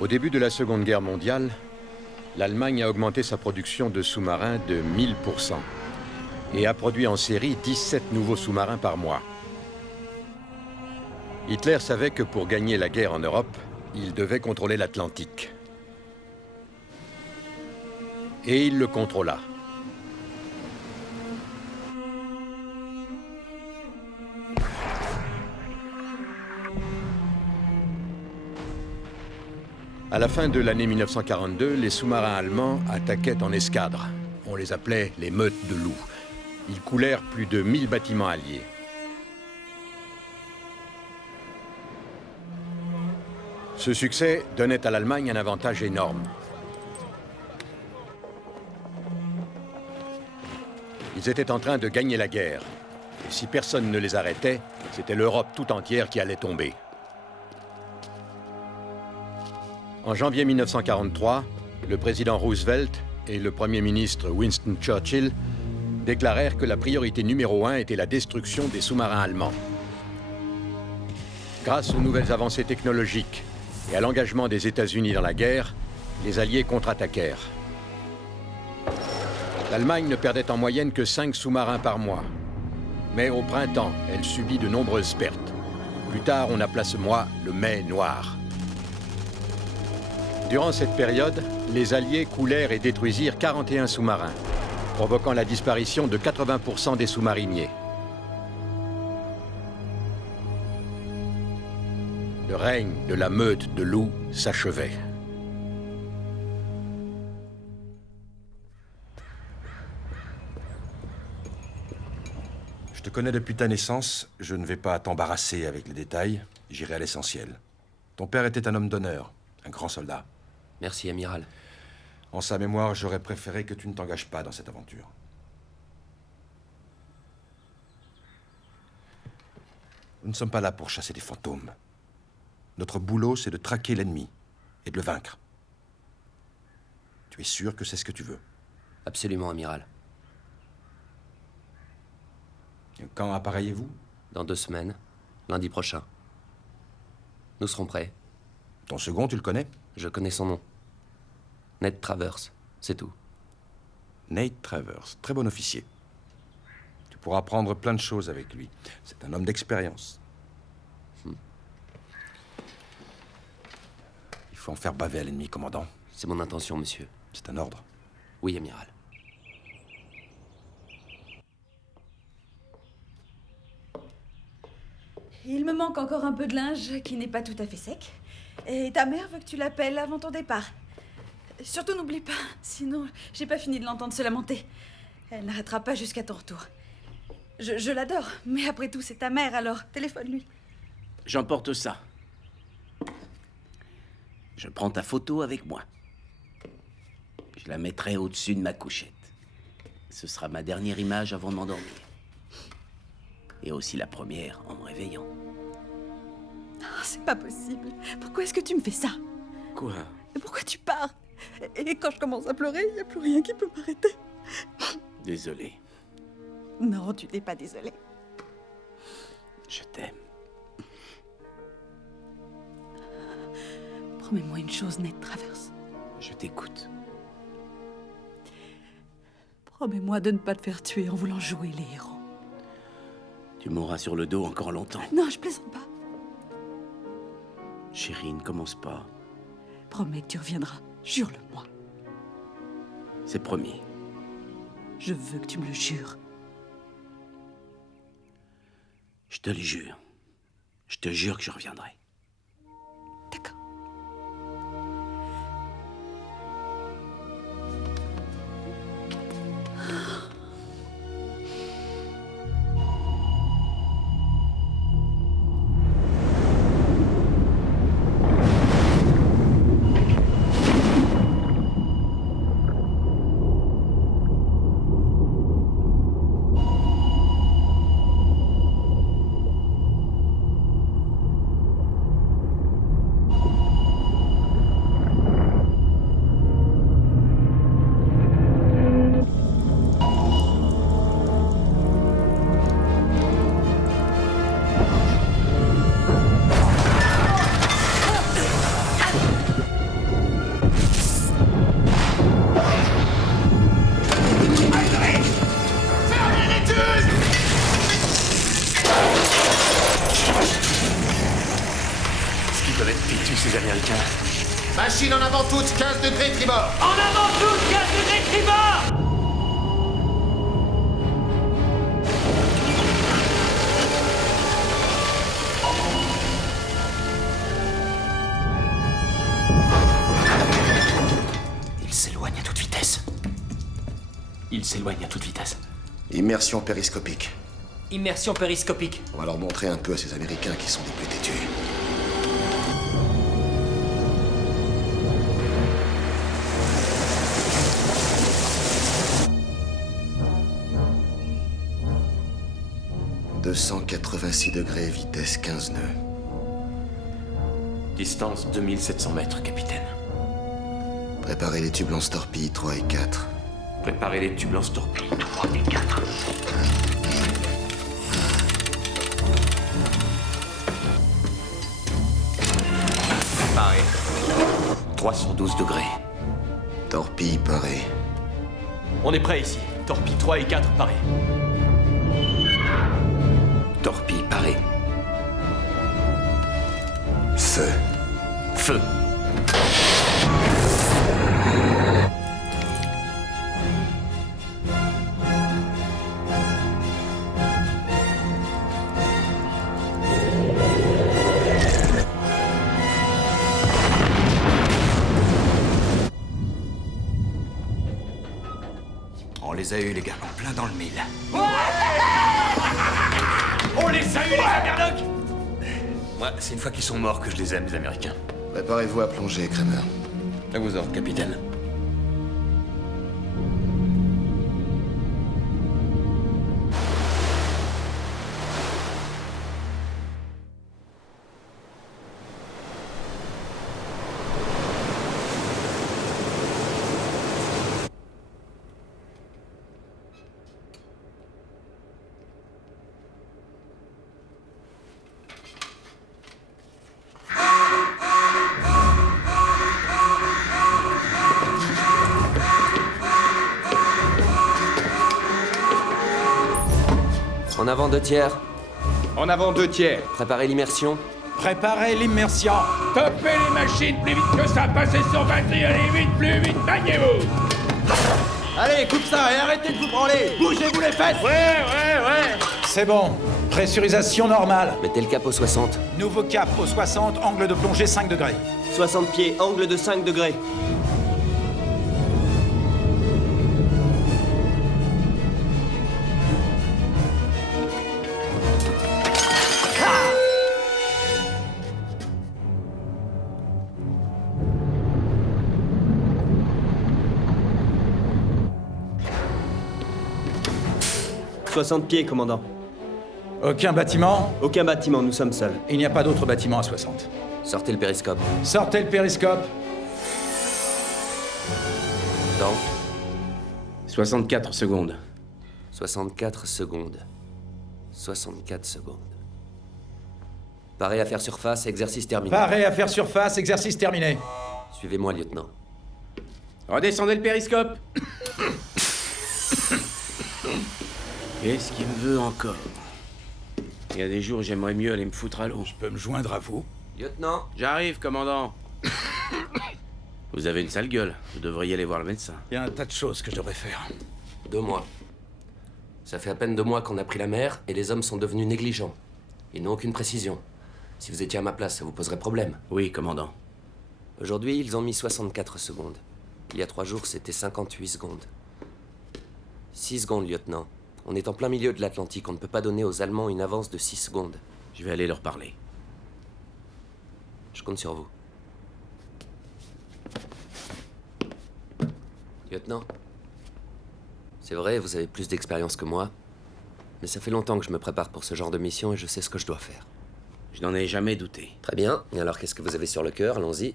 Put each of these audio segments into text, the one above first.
Au début de la Seconde Guerre mondiale, l'Allemagne a augmenté sa production de sous-marins de 1000% et a produit en série 17 nouveaux sous-marins par mois. Hitler savait que pour gagner la guerre en Europe, il devait contrôler l'Atlantique. Et il le contrôla. À la fin de l'année 1942, les sous-marins allemands attaquaient en escadre. On les appelait les meutes de loups. Ils coulèrent plus de 1000 bâtiments alliés. Ce succès donnait à l'Allemagne un avantage énorme. Ils étaient en train de gagner la guerre. Et si personne ne les arrêtait, c'était l'Europe tout entière qui allait tomber. En janvier 1943, le président Roosevelt et le premier ministre Winston Churchill déclarèrent que la priorité numéro 1 était la destruction des sous-marins allemands. Grâce aux nouvelles avancées technologiques et à l'engagement des États-Unis dans la guerre, les Alliés contre-attaquèrent. L'Allemagne ne perdait en moyenne que 5 sous-marins par mois. Mais au printemps, elle subit de nombreuses pertes. Plus tard, on appela ce mois le mai noir. Durant cette période, les Alliés coulèrent et détruisirent 41 sous-marins, provoquant la disparition de 80% des sous-mariniers. Le règne de la meute de loups s'achevait. Je te connais depuis ta naissance, je ne vais pas t'embarrasser avec les détails, j'irai à l'essentiel. Ton père était un homme d'honneur, un grand soldat. Merci, amiral. En sa mémoire, j'aurais préféré que tu ne t'engages pas dans cette aventure. Nous ne sommes pas là pour chasser des fantômes. Notre boulot, c'est de traquer l'ennemi et de le vaincre. Tu es sûr que c'est ce que tu veux? Absolument, amiral. Quand appareillez-vous? Dans 2 semaines, lundi prochain. Nous serons prêts. Ton second, tu le connais? Je connais son nom. Ned Travers, c'est tout. Nate Travers, très bon officier. Tu pourras apprendre plein de choses avec lui. C'est un homme d'expérience. Il faut en faire baver à l'ennemi, commandant. C'est mon intention, monsieur. C'est un ordre. Oui, amiral. Il me manque encore un peu de linge qui n'est pas tout à fait sec. Et ta mère veut que tu l'appelles avant ton départ. Surtout n'oublie pas, sinon j'ai pas fini de l'entendre se lamenter. Elle n'arrêtera pas jusqu'à ton retour. Je l'adore, mais après tout c'est ta mère, alors téléphone-lui. J'emporte ça. Je prends ta photo avec moi. Je la mettrai au-dessus de ma couchette. Ce sera ma dernière image avant de m'endormir. Et aussi la première en me réveillant. Oh, c'est pas possible. Pourquoi est-ce que tu me fais ça? Quoi? Et pourquoi tu pars? Et quand je commence à pleurer, il n'y a plus rien qui peut m'arrêter. Désolé. Non, tu n'es pas désolé. Je t'aime. Promets-moi une chose, Ned Travers. Je t'écoute. Promets-moi de ne pas te faire tuer en voulant jouer les héros. Tu m'auras sur le dos encore longtemps. Non, je plaisante pas. Chérie, ne commence pas. Promets que tu reviendras. Jure-le-moi. C'est promis. Je veux que tu me le jures. Je te le jure. Je te jure que je reviendrai. D'accord. Qu'est-ce qu'ils peuvent être têtus, ces Américains? Machine en avant toute, 15 degrés tribord. En avant tous, 15 degrés tribord! Ils s'éloignent à toute vitesse. Ils s'éloignent à toute vitesse. Immersion périscopique. Immersion périscopique. On va leur montrer un peu à ces Américains qui sont des plus têtus. « 286 degrés, vitesse 15 nœuds. Distance 2700 mètres, capitaine. Préparez les tubes lance-torpilles 3 et 4. Préparez les tubes lance-torpilles 3 et 4. Préparez. 312 degrés. Torpilles parées. On est prêt ici. Torpille 3 et 4, parés. Torpilles parées. Feu. Feu. On les a eus, les gars, en plein dans le mille. On les a eu, les Amerlocs! Moi, c'est une fois qu'ils sont morts que je les aime, les Américains. Préparez-vous à plonger, Kramer. À vos ordres, capitaine. En avant 2 tiers. En avant 2 tiers. Préparez l'immersion. Préparez l'immersion. Topez les machines plus vite que ça, passez sur batterie, allez vite, plus vite, bagnez-vous! Allez, coupe ça et arrêtez de vous branler. Bougez-vous les fesses. Ouais. C'est bon. Pressurisation normale. Mettez le cap au 60. Nouveau cap au 60, angle de plongée 5 degrés. 60 pieds, angle de 5 degrés. « 60 pieds, commandant. Aucun bâtiment. Aucun bâtiment, nous sommes seuls. Il n'y a pas d'autre bâtiment à 60. Sortez le périscope. Sortez le périscope. Dans 64 secondes. 64 secondes. 64 secondes. Paré à faire surface, exercice terminé. Paré à faire surface, exercice terminé. Suivez-moi, lieutenant. Redescendez le périscope. Qu'est-ce qu'il me veut encore? Il y a des jours, j'aimerais mieux aller me foutre à l'eau. Je peux me joindre à vous? Lieutenant. J'arrive, commandant. Vous avez une sale gueule. Vous devriez aller voir le médecin. Il y a un tas de choses que je devrais faire. 2 mois. Ça fait à peine 2 mois qu'on a pris la mer et les hommes sont devenus négligents. Ils n'ont aucune précision. Si vous étiez à ma place, ça vous poserait problème. Oui, commandant. Aujourd'hui, ils ont mis 64 secondes. Il y a 3 jours, c'était 58 secondes. 6 secondes, lieutenant. On est en plein milieu de l'Atlantique. On ne peut pas donner aux Allemands une avance de 6 secondes. Je vais aller leur parler. Je compte sur vous. Lieutenant, c'est vrai, vous avez plus d'expérience que moi, mais ça fait longtemps que je me prépare pour ce genre de mission et je sais ce que je dois faire. Je n'en ai jamais douté. Très bien. Et alors, qu'est-ce que vous avez sur le cœur? Allons-y.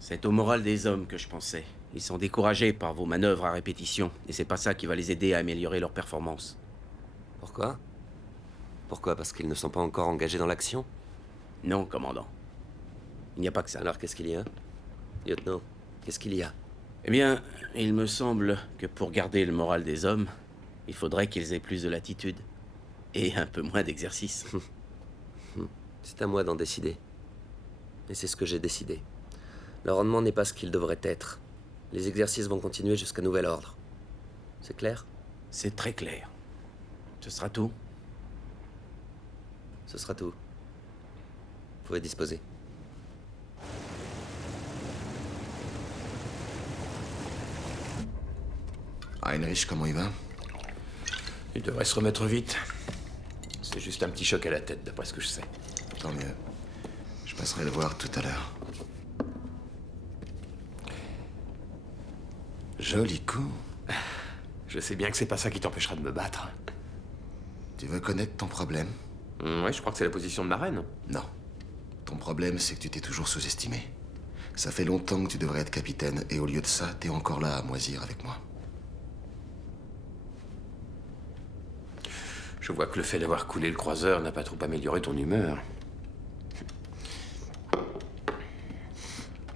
C'est au moral des hommes que je pensais. Ils sont découragés par vos manœuvres à répétition, et c'est pas ça qui va les aider à améliorer leur performance. Pourquoi? Pourquoi? Parce qu'ils ne sont pas encore engagés dans l'action? Non, commandant. Il n'y a pas que ça. Alors, qu'est-ce qu'il y a? Lieutenant, qu'est-ce qu'il y a? Eh bien, il me semble que pour garder le moral des hommes, il faudrait qu'ils aient plus de latitude. Et un peu moins d'exercice. C'est à moi d'en décider. Et c'est ce que j'ai décidé. Le rendement n'est pas ce qu'il devrait être. Les exercices vont continuer jusqu'à nouvel ordre. C'est clair? C'est très clair. Ce sera tout. Ce sera tout. Vous pouvez disposer. Heinrich, comment il va? Il devrait se remettre vite. C'est juste un petit choc à la tête, d'après ce que je sais. Tant mieux. Je passerai le voir tout à l'heure. Joli coup. Je sais bien que c'est pas ça qui t'empêchera de me battre. Tu veux connaître ton problème? Ouais, je crois que c'est la position de ma reine. Non. Ton problème, c'est que tu t'es toujours sous-estimé. Ça fait longtemps que tu devrais être capitaine, et au lieu de ça, t'es encore là à moisir avec moi. Je vois que le fait d'avoir coulé le croiseur n'a pas trop amélioré ton humeur.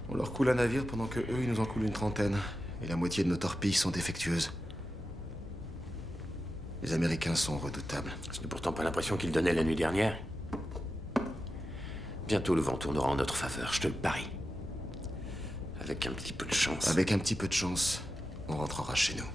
On leur coule un navire pendant que eux, ils nous en coulent une trentaine. Et la moitié de nos torpilles sont défectueuses. Les Américains sont redoutables. Ce n'est pourtant pas l'impression qu'ils donnaient la nuit dernière. Bientôt le vent tournera en notre faveur, je te le parie. Avec un petit peu de chance. Avec un petit peu de chance, on rentrera chez nous.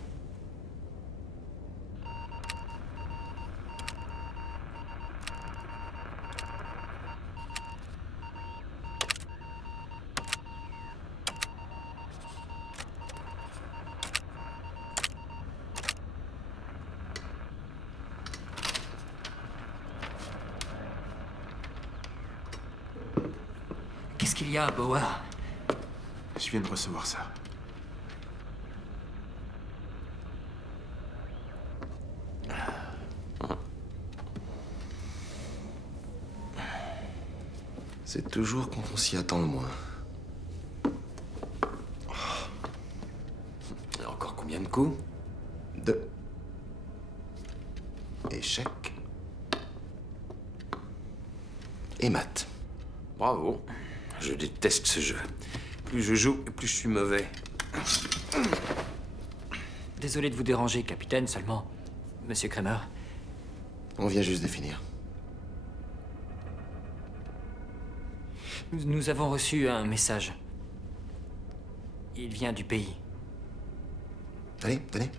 Qu'est-ce qu'il y a, Boa? Je viens de recevoir ça. C'est toujours quand on s'y attend le moins. Encore combien de coups? 2. Échec. Et mat. Bravo. Je déteste ce jeu. Plus je joue, plus je suis mauvais. Désolé de vous déranger, capitaine, seulement... Monsieur Kramer, On vient juste de finir. nous avons reçu un message. Il vient du pays. Allez, tenez.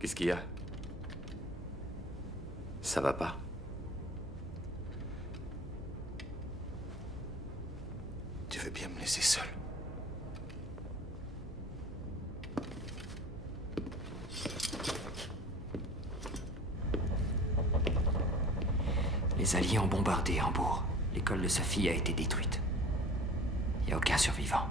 Qu'est-ce qu'il y a? Ça va pas? Tu veux bien me laisser seul? Les Alliés ont bombardé Hambourg. L'école de sa fille a été détruite. Il n'y a aucun survivant.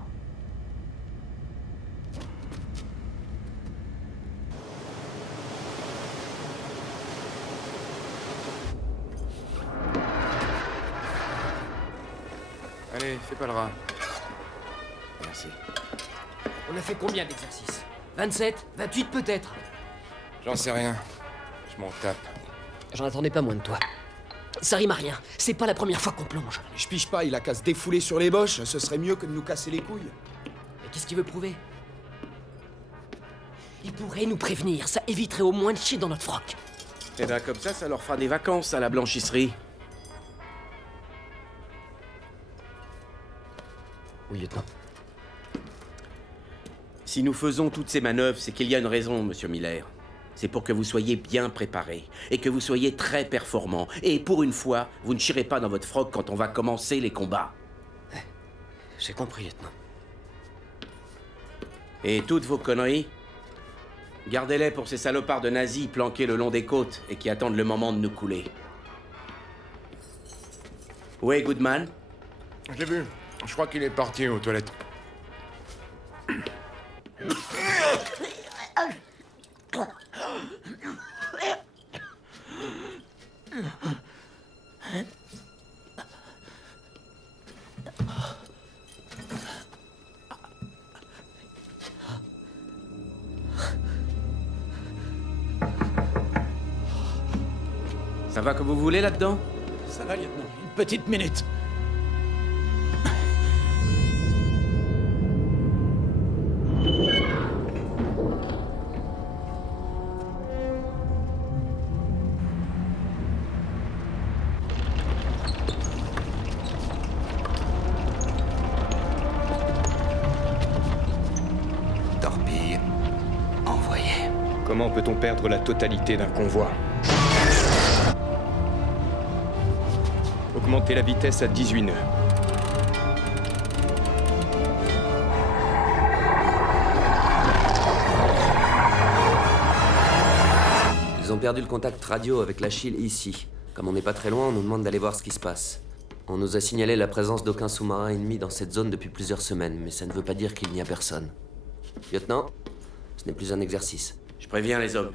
Allez, fais pas le rat. Merci. On a fait combien d'exercices? 27? 28 peut-être? J'en sais rien. Je m'en tape. J'en attendais pas moins de toi. Ça rime à rien. C'est pas la première fois qu'on plonge. Je pige pas, il a qu'à se défouler sur les boches, ce serait mieux que de nous casser les couilles. Mais qu'est-ce qu'il veut prouver? Il pourrait nous prévenir, ça éviterait au moins de chier dans notre froc. Et ben comme ça leur fera des vacances à la blanchisserie. Oui, lieutenant. Si nous faisons toutes ces manœuvres, c'est qu'il y a une raison, monsieur Miller. C'est pour que vous soyez bien préparés et que vous soyez très performants. Et pour une fois, vous ne chierez pas dans votre froc quand on va commencer les combats. J'ai compris, lieutenant. Et toutes vos conneries, gardez-les pour ces salopards de nazis planqués le long des côtes et qui attendent le moment de nous couler. Où est Goodman? Je l'ai vu. Je crois qu'il est parti aux toilettes. Ça va comme vous voulez là-dedans? Ça va, lieutenant, une petite minute. Comment peut-on perdre la totalité d'un convoi? Augmentez la vitesse à 18 nœuds. Ils ont perdu le contact radio avec l'Achille ici. Comme on n'est pas très loin, on nous demande d'aller voir ce qui se passe. On nous a signalé la présence d'aucun sous-marin ennemi dans cette zone depuis plusieurs semaines, mais ça ne veut pas dire qu'il n'y a personne. Lieutenant, ce n'est plus un exercice. Je préviens les hommes.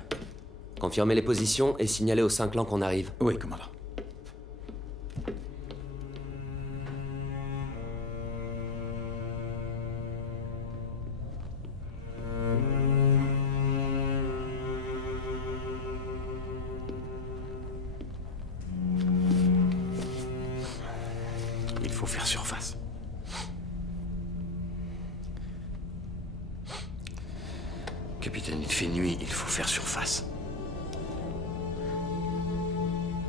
Confirmez les positions et signalez aux 5 clans qu'on arrive. Oui, commandant. Il faut faire surface. Capitaine, il fait nuit, il faut faire surface.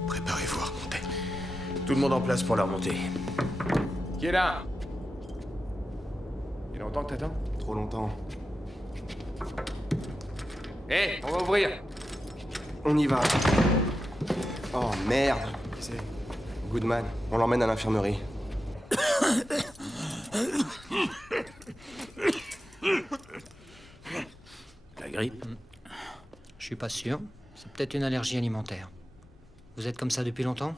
Préparez-vous à remonter. Tout le monde en place pour la remontée. Qui est là? Il y a longtemps que t'attends? Trop longtemps. Hé, on va ouvrir. On y va. Oh merde. Qui c'est? Goodman, on l'emmène à l'infirmerie. La grippe? Je suis pas sûr. C'est peut-être une allergie alimentaire. Vous êtes comme ça depuis longtemps?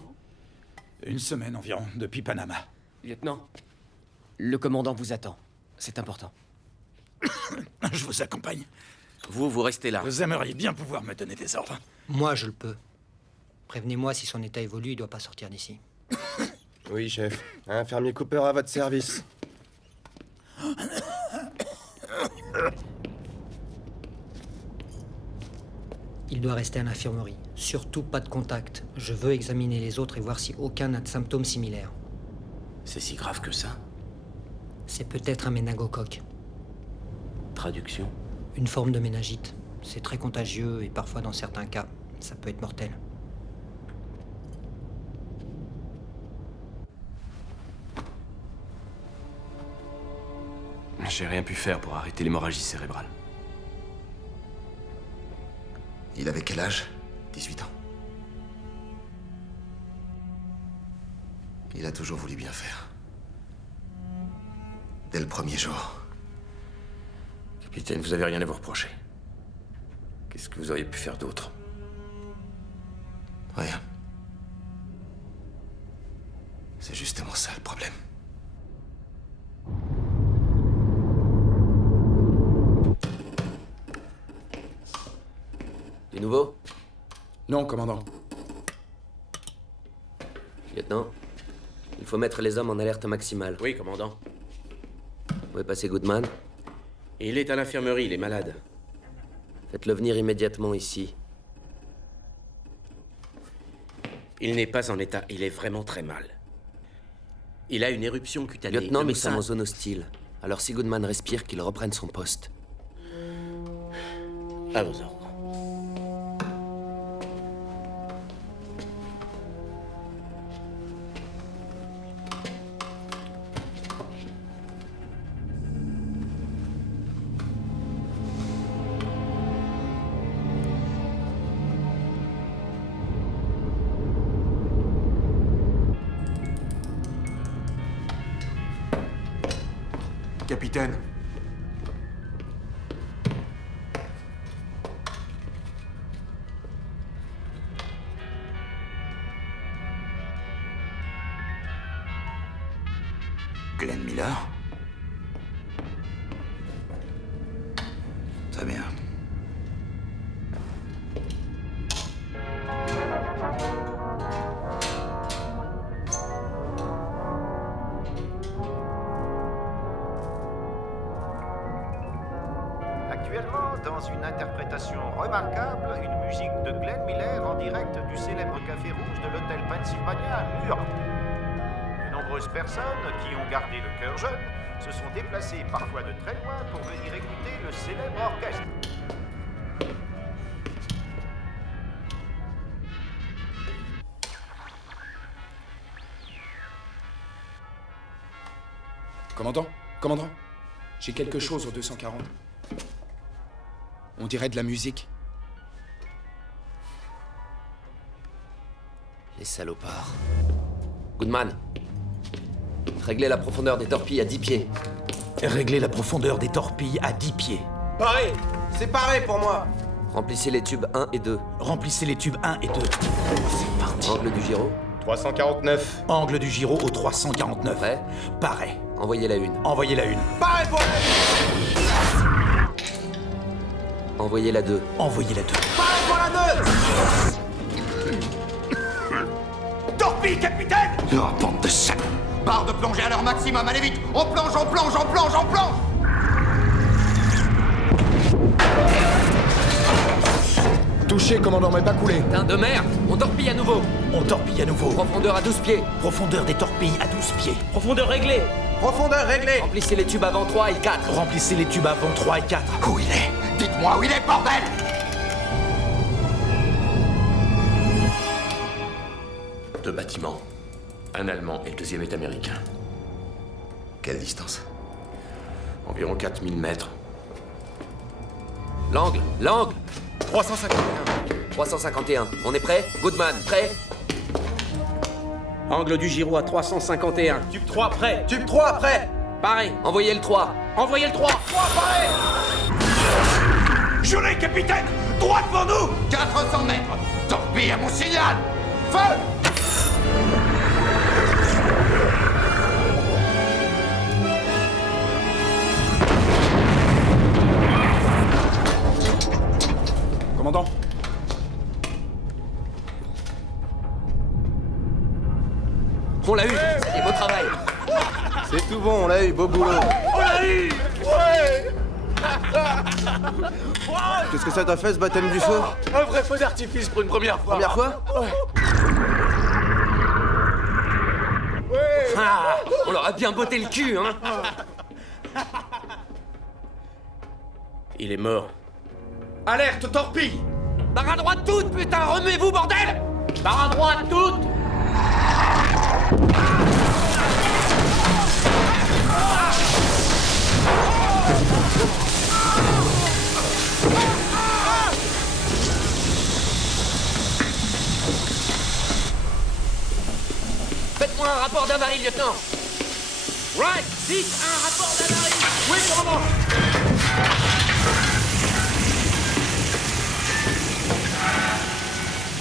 Une semaine environ, depuis Panama. Lieutenant, le commandant vous attend. C'est important. Je vous accompagne. Vous restez là. Vous aimeriez bien pouvoir me donner des ordres. Moi, je le peux. Prévenez-moi si son état évolue, il doit pas sortir d'ici. Oui, chef. Infirmier Cooper à votre service. Il doit rester à l'infirmerie. Surtout pas de contact. Je veux examiner les autres et voir si aucun n'a de symptômes similaires. C'est si grave que ça? C'est peut-être un méningocoque. Traduction? Une forme de méningite. C'est très contagieux et parfois, dans certains cas, ça peut être mortel. J'ai rien pu faire pour arrêter l'hémorragie cérébrale. Il avait quel âge? 18 ans. Il a toujours voulu bien faire. Dès le premier jour. Capitaine, vous avez rien à vous reprocher. Qu'est-ce que vous auriez pu faire d'autre? Rien. C'est justement ça le problème. Du nouveau? Non, commandant. Lieutenant, il faut mettre les hommes en alerte maximale. Oui, commandant. Où est passé Goodman? Il est à l'infirmerie, il est malade. Faites-le venir immédiatement ici. Il n'est pas en état, il est vraiment très mal. Il a une éruption cutanée. Lieutenant, nous sommes en zone hostile. Alors si Goodman respire, qu'il reprenne son poste. À vos ordres. Capitaine. Glenn Miller? Très bien. Actuellement, dans une interprétation remarquable, une musique de Glenn Miller en direct du célèbre café rouge de l'hôtel Pennsylvania à New York. De nombreuses personnes qui ont gardé le cœur jeune se sont déplacées parfois de très loin pour venir écouter le célèbre orchestre. Commandant, j'ai quelque chose au 240. On dirait de la musique. Les salopards. Goodman. Réglez la profondeur des torpilles à 10 pieds. Réglez la profondeur des torpilles à 10 pieds. Pareil. C'est pareil pour moi. Remplissez les tubes 1 et 2. Remplissez les tubes 1 et 2. C'est parti. Angle du gyro. 349. Angle du gyro au 349. Prêt? Pareil. Envoyez la une. Envoyez la une. Pareil pour la Envoyez la 2. Envoyez la 2. Pareil pour la 2. Torpille, capitaine. Oh, bande de salauds. Barre de plongée à leur maximum, allez vite. On plonge, on plonge, on plonge, on plonge. Touché, commandant, mais pas coulé. Putain de merde! On torpille à nouveau! On torpille à nouveau. Profondeur à 12 pieds. Profondeur des torpilles à 12 pieds. Profondeur réglée. Profondeur réglée. Remplissez les tubes avant 3 et 4. Remplissez les tubes avant 3 et 4. Où il est? Dites-moi où il est, bordel! Deux bâtiments. Un allemand et le deuxième est américain. Quelle distance? Environ 4000 mètres. L'angle! 351. 351. On est prêt? Goodman, prêt? Angle du gyro à 351. Tube 3 prêt. Tube 3 prêt. Pareil. Envoyez le 3. Envoyez le 3. 3 pareil. Je l'ai, capitaine. Droit devant nous. 400 mètres. Torpille à mon signal. Feu! Commandant. On l'a eu! C'est beau travail! C'est tout bon, on l'a eu, beau boulot. On l'a eu. Ouais. Qu'est-ce que ça t'a fait, ce baptême du feu? Un vrai feu d'artifice pour une première fois. Première fois? Ah, on leur a bien botté le cul, hein! Il est mort. Alerte, torpille. Barre à droite toute, putain! Remuez-vous, bordel! Barre à droite, toute. Faites-moi un rapport d'avarie, lieutenant! Right! Dites un rapport d'avarie! Oui, commandant.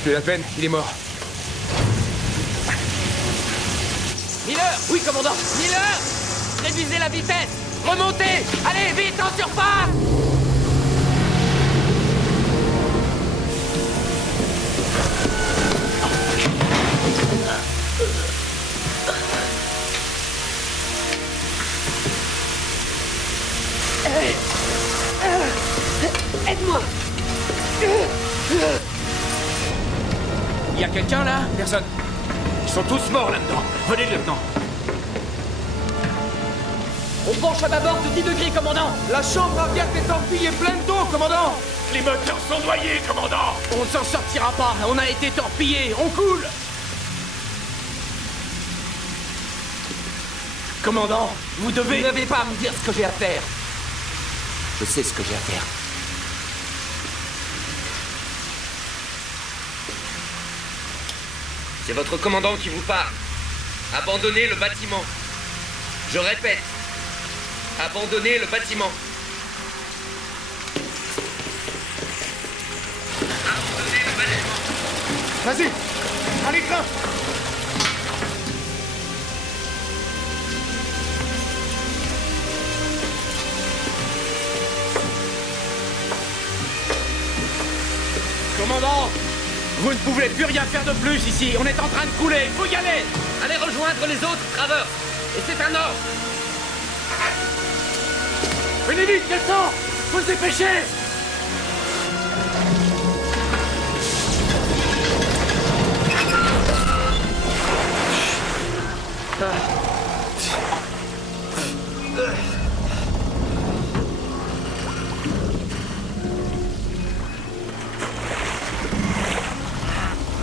Plus la peine, il est mort. Miller! Oui, commandant! Miller! Réduisez la vitesse! Remontez! Allez, vite, en surface! Aide-moi! Il y a quelqu'un là? Personne. Ils sont tous morts là-dedans. Venez, lieutenant. On penche à bâbord de 10 degrés, commandant! La chambre arrière des torpilles est pleine d'eau, commandant. Les moteurs sont noyés, commandant. On ne s'en sortira pas. On a été torpillés. On coule. Commandant, vous devez... Vous n'avez pas à me dire ce que j'ai à faire. Je sais ce que j'ai à faire. C'est votre commandant qui vous parle. Abandonnez le bâtiment. Je répète. Abandonnez le bâtiment. Abandonnez le bâtiment. Vas-y. Allez, grimpe. Commandant, vous ne pouvez plus rien faire de plus ici. On est en train de couler. Il faut y aller. Allez rejoindre les autres, Travers. Et c'est un ordre. Venez vite, quel temps? Faut se dépêcher.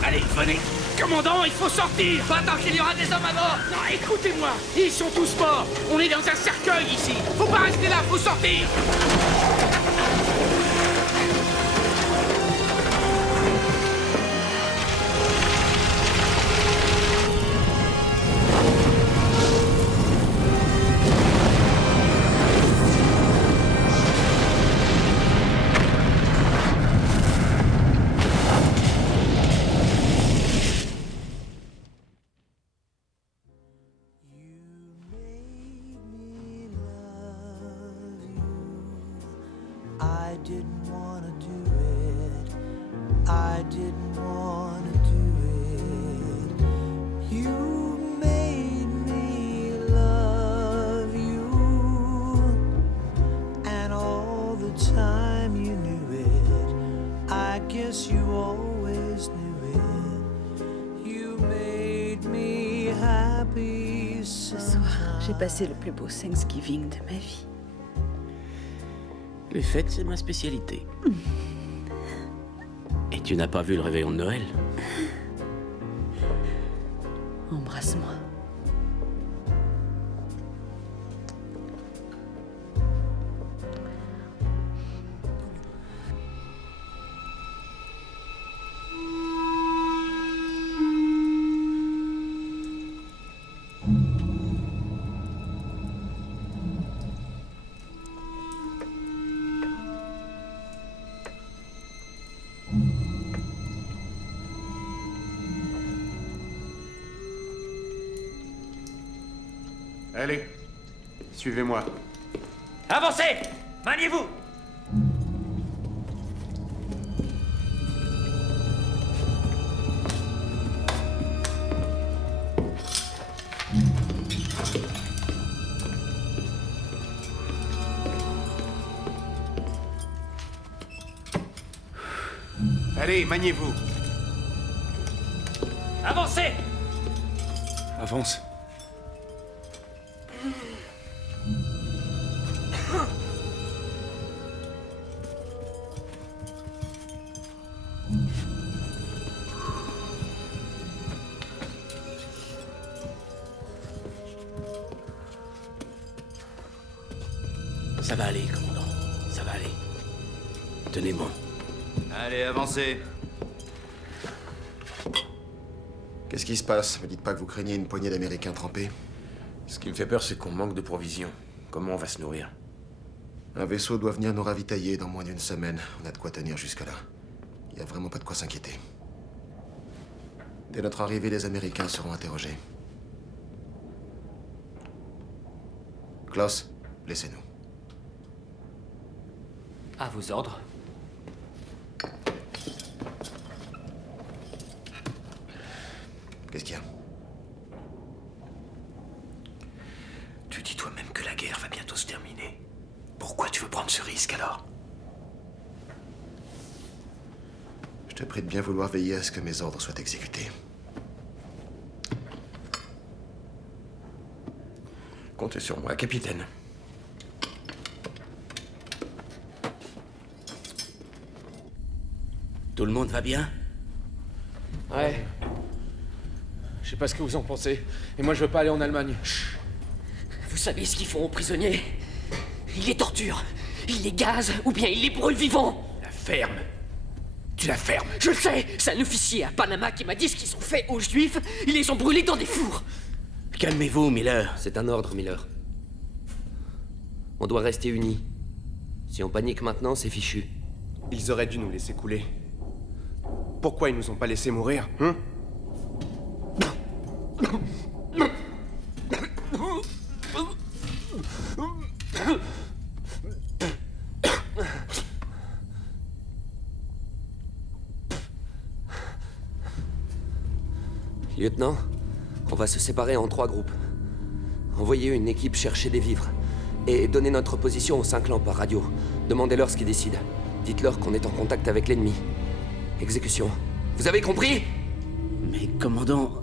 Allez, venez. Commandant, il faut sortir. Pas tant qu'il y aura des hommes à bord. Non, écoutez-moi. Ils sont tous morts. On est dans un cercueil ici. Faut pas rester là, faut sortir. I didn't wanna do it. I didn't wanna do it. You made me love you, and all the time you knew it. I guess you always knew it. You made me happy. Ce soir, j'ai passé le plus beau Thanksgiving de ma vie. Les fêtes, c'est ma spécialité. Et tu n'as pas vu le réveillon de Noël? Embrasse-moi. Allez, suivez-moi. Avancez! Maniez-vous! Allez, maniez-vous. Avancez! Avance. Ça va aller, commandant. Ça va aller. Tenez bon. Allez, avancez. Qu'est-ce qui se passe? Me dites pas que vous craignez une poignée d'Américains trempés? Ce qui me fait peur, c'est qu'on manque de provisions. Comment on va se nourrir? Un vaisseau doit venir nous ravitailler dans moins d'une semaine. On a de quoi tenir jusque-là. Il y a vraiment pas de quoi s'inquiéter. Dès notre arrivée, les Américains seront interrogés. Klaus, laissez-nous. À vos ordres. Qu'est-ce qu'il y a? Tu dis toi-même que la guerre va bientôt se terminer. Pourquoi tu veux prendre ce risque alors? Je te prie de bien vouloir veiller à ce que mes ordres soient exécutés. Comptez sur moi, capitaine. Tout le monde va bien? Ouais. Je sais pas ce que vous en pensez. Et moi, je veux pas aller en Allemagne. Chut. Vous savez ce qu'ils font aux prisonniers? Ils les torturent, ils les gazent, ou bien ils les brûlent vivants. La ferme. Tu la fermes. Je le sais. C'est un officier à Panama qui m'a dit ce qu'ils ont fait aux Juifs. Ils les ont brûlés dans des fours. Calmez-vous, Miller. C'est un ordre, Miller. On doit rester unis. Si on panique maintenant, c'est fichu. Ils auraient dû nous laisser couler. Pourquoi ils nous ont pas laissé mourir, hein? Lieutenant, on va se séparer en 3 groupes. Envoyez une équipe chercher des vivres. Et donnez notre position aux 5 clans par radio. Demandez-leur ce qu'ils décident. Dites-leur qu'on est en contact avec l'ennemi. Exécution. Vous avez compris? Mais commandant...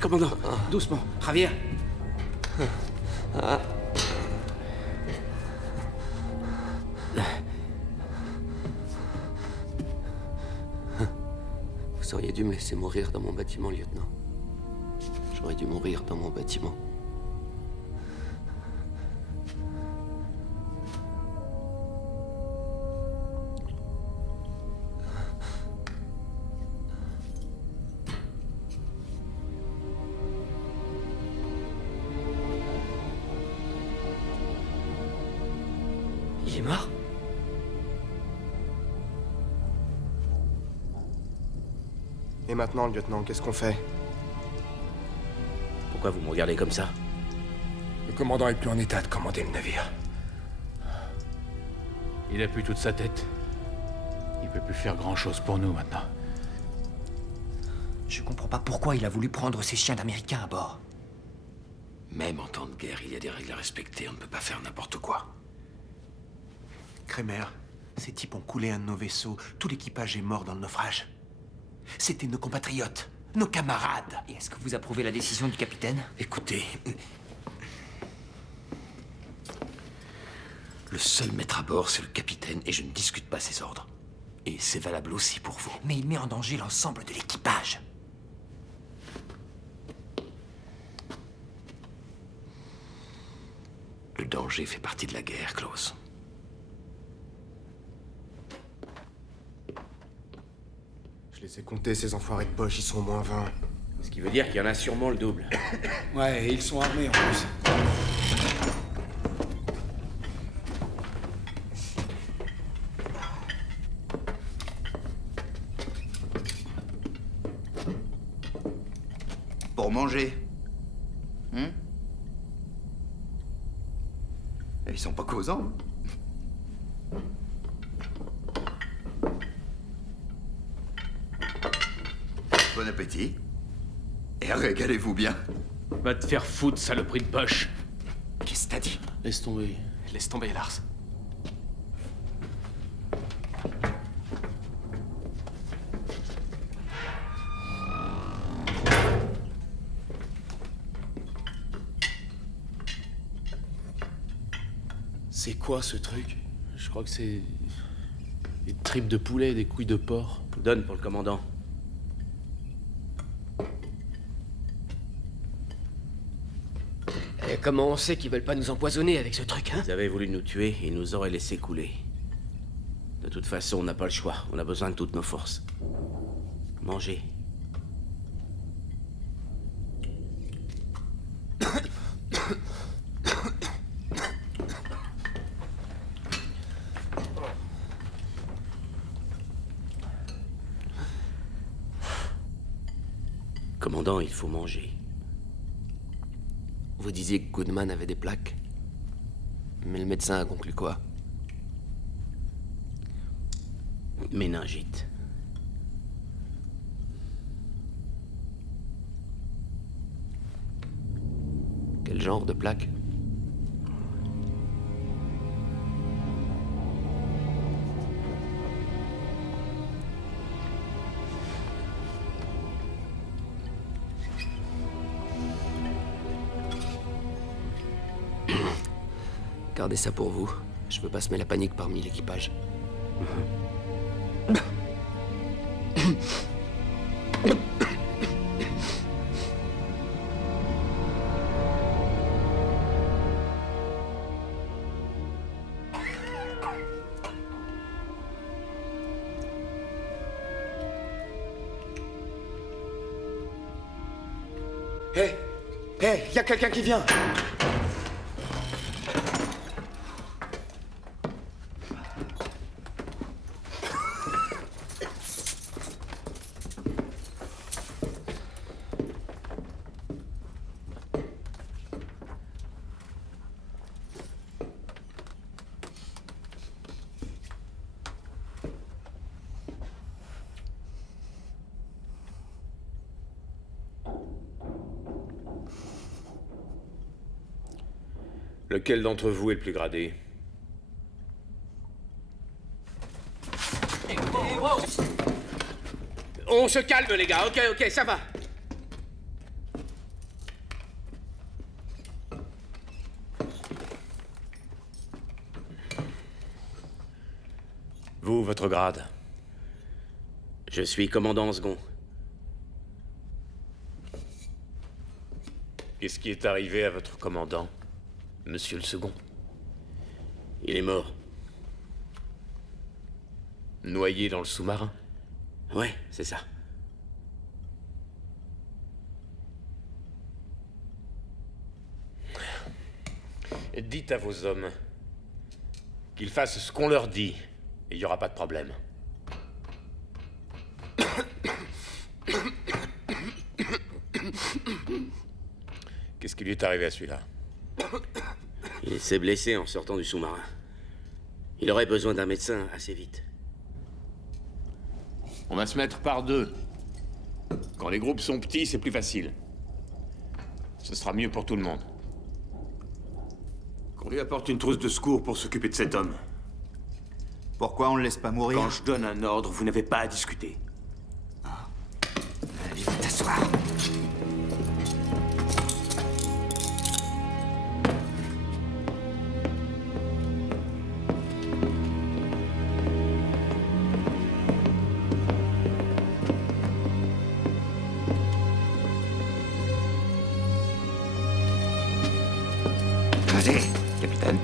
Commandant, doucement. Javier. Vous auriez dû me laisser mourir dans mon bâtiment, lieutenant. J'aurais dû mourir dans mon bâtiment. Il est mort? Et maintenant, lieutenant, qu'est-ce qu'on fait? Pourquoi vous me regardez comme ça? Le commandant est plus en état de commander le navire. Il a plus toute sa tête. Il peut plus faire grand-chose pour nous maintenant. Je comprends pas pourquoi il a voulu prendre ces chiens d'Américains à bord. Même en temps de guerre, il y a des règles à respecter. On ne peut pas faire n'importe quoi. Kremer, ces types ont coulé un de nos vaisseaux. Tout l'équipage est mort dans le naufrage. C'était nos compatriotes, nos camarades. Et est-ce que vous approuvez la décision du capitaine? Écoutez... Le seul maître à bord, c'est le capitaine, et je ne discute pas ses ordres. Et c'est valable aussi pour vous. Mais il met en danger l'ensemble de l'équipage. Le danger fait partie de la guerre, Klaus. Je les ai comptés, ces enfoirés de poche, ils sont au moins 20. Ce qui veut dire qu'il y en a sûrement le double. Ouais, et ils sont armés en plus. Pour manger. Ils sont pas causants. Bon appétit. Et régalez-vous bien. Va te faire foutre, saloperie de poche. Qu'est-ce que t'as dit? Laisse tomber. Laisse tomber, Lars. C'est quoi ce truc? Je crois que c'est... des tripes de poulet, des couilles de porc. Donne pour le commandant. Et comment on sait qu'ils veulent pas nous empoisonner avec ce truc, hein? Ils avaient voulu nous tuer, ils nous auraient laissé couler. De toute façon, on n'a pas le choix. On a besoin de toutes nos forces. Mangez. Commandant, il faut manger. Vous disiez que Goodman avait des plaques. Mais le médecin a conclu quoi? Méningite. Quel genre de plaques? Gardez ça pour vous. Je veux pas semer la panique parmi l'équipage. Hé! Hé! Y a quelqu'un qui vient! Lequel d'entre vous est le plus gradé? On se calme, les gars. Ok, ça va. Vous, votre grade? Je suis commandant en second. Qu'est-ce qui est arrivé à votre commandant, monsieur le second? Il est mort. Noyé dans le sous-marin? Ouais, c'est ça. Dites à vos hommes qu'ils fassent ce qu'on leur dit, et il n'y aura pas de problème. Qu'est-ce qui lui est arrivé à celui-là? Il s'est blessé en sortant du sous-marin. Il aurait besoin d'un médecin assez vite. On va se mettre par deux. Quand les groupes sont petits, c'est plus facile. Ce sera mieux pour tout le monde. Qu'on lui apporte une trousse de secours pour s'occuper de cet homme. Pourquoi on le laisse pas mourir? Quand je donne un ordre, vous n'avez pas à discuter. Allez, va t'asseoir. Allez, capitaine.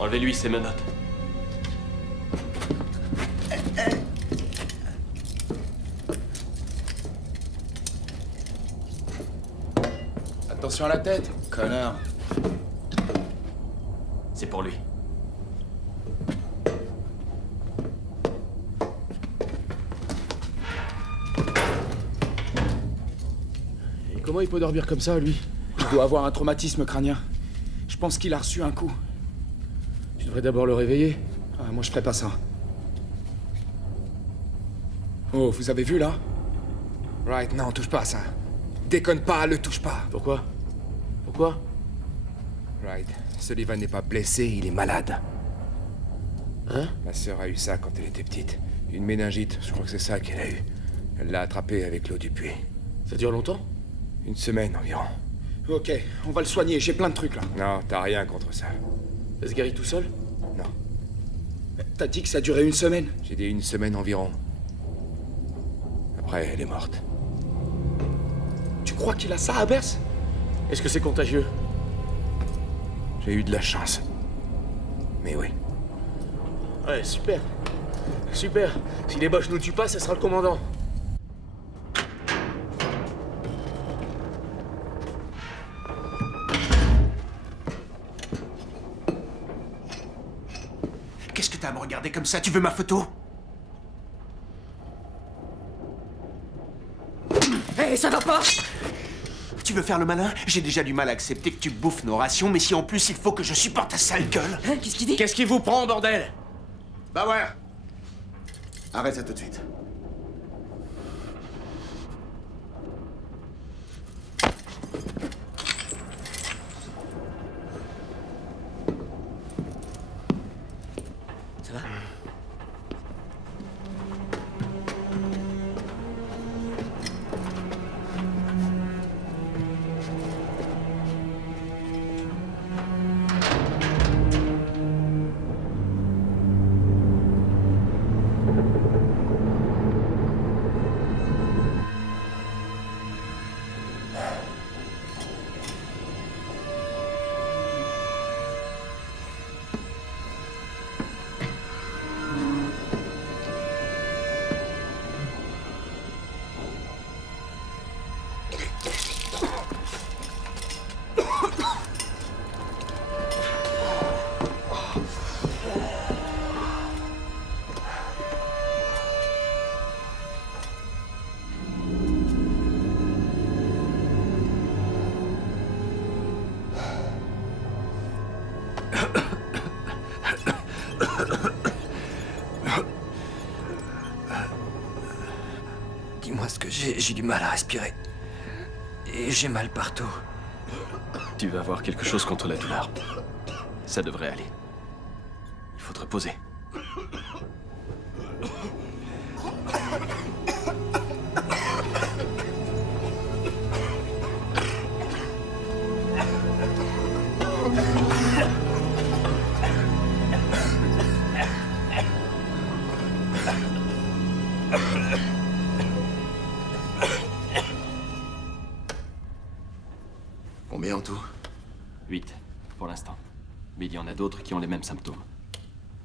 Enlevez-lui ses menottes. Attention à la tête, connard. C'est pour lui. Et comment il peut dormir comme ça, lui? Il doit avoir un traumatisme crânien. Je pense qu'il a reçu un coup. Tu devrais d'abord le réveiller. Ah, moi, je ferais pas ça. Oh, vous avez vu, là? Right, non, touche pas à ça. Déconne pas, le touche pas. Pourquoi? Pourquoi? Right, Sullivan n'est pas blessé, il est malade. Hein? Ma sœur a eu ça quand elle était petite. Une méningite, je crois que c'est ça qu'elle a eu. Elle l'a attrapé avec l'eau du puits. Ça dure longtemps? Une semaine environ. Ok, on va le soigner, j'ai plein de trucs, là. Non, t'as rien contre ça. Ça se guérit tout seul? Non. T'as dit que ça durait une semaine? J'ai dit une semaine environ. Après, elle est morte. Tu crois qu'il a ça à Bers? Est-ce que c'est contagieux? J'ai eu de la chance. Mais oui. Ouais, super. Super. Si les Boches nous tuent pas, ça sera le commandant. Qu'est-ce que t'as à me regarder comme ça? Tu veux ma photo? Hé, ça va pas? Tu veux faire le malin? J'ai déjà du mal à accepter que tu bouffes nos rations, mais si en plus il faut que je supporte ta sale gueule... Hein, qu'est-ce qu'il dit? Qu'est-ce qui vous prend, bordel? Bah ouais. Arrête ça tout de suite. Ça va? Dis-moi ce que j'ai du mal à respirer. Et j'ai mal partout. Tu vas avoir quelque chose contre la douleur. Ça devrait aller. Il faut te reposer. Combien en tout? 8, pour l'instant. Mais il y en a d'autres qui ont les mêmes symptômes.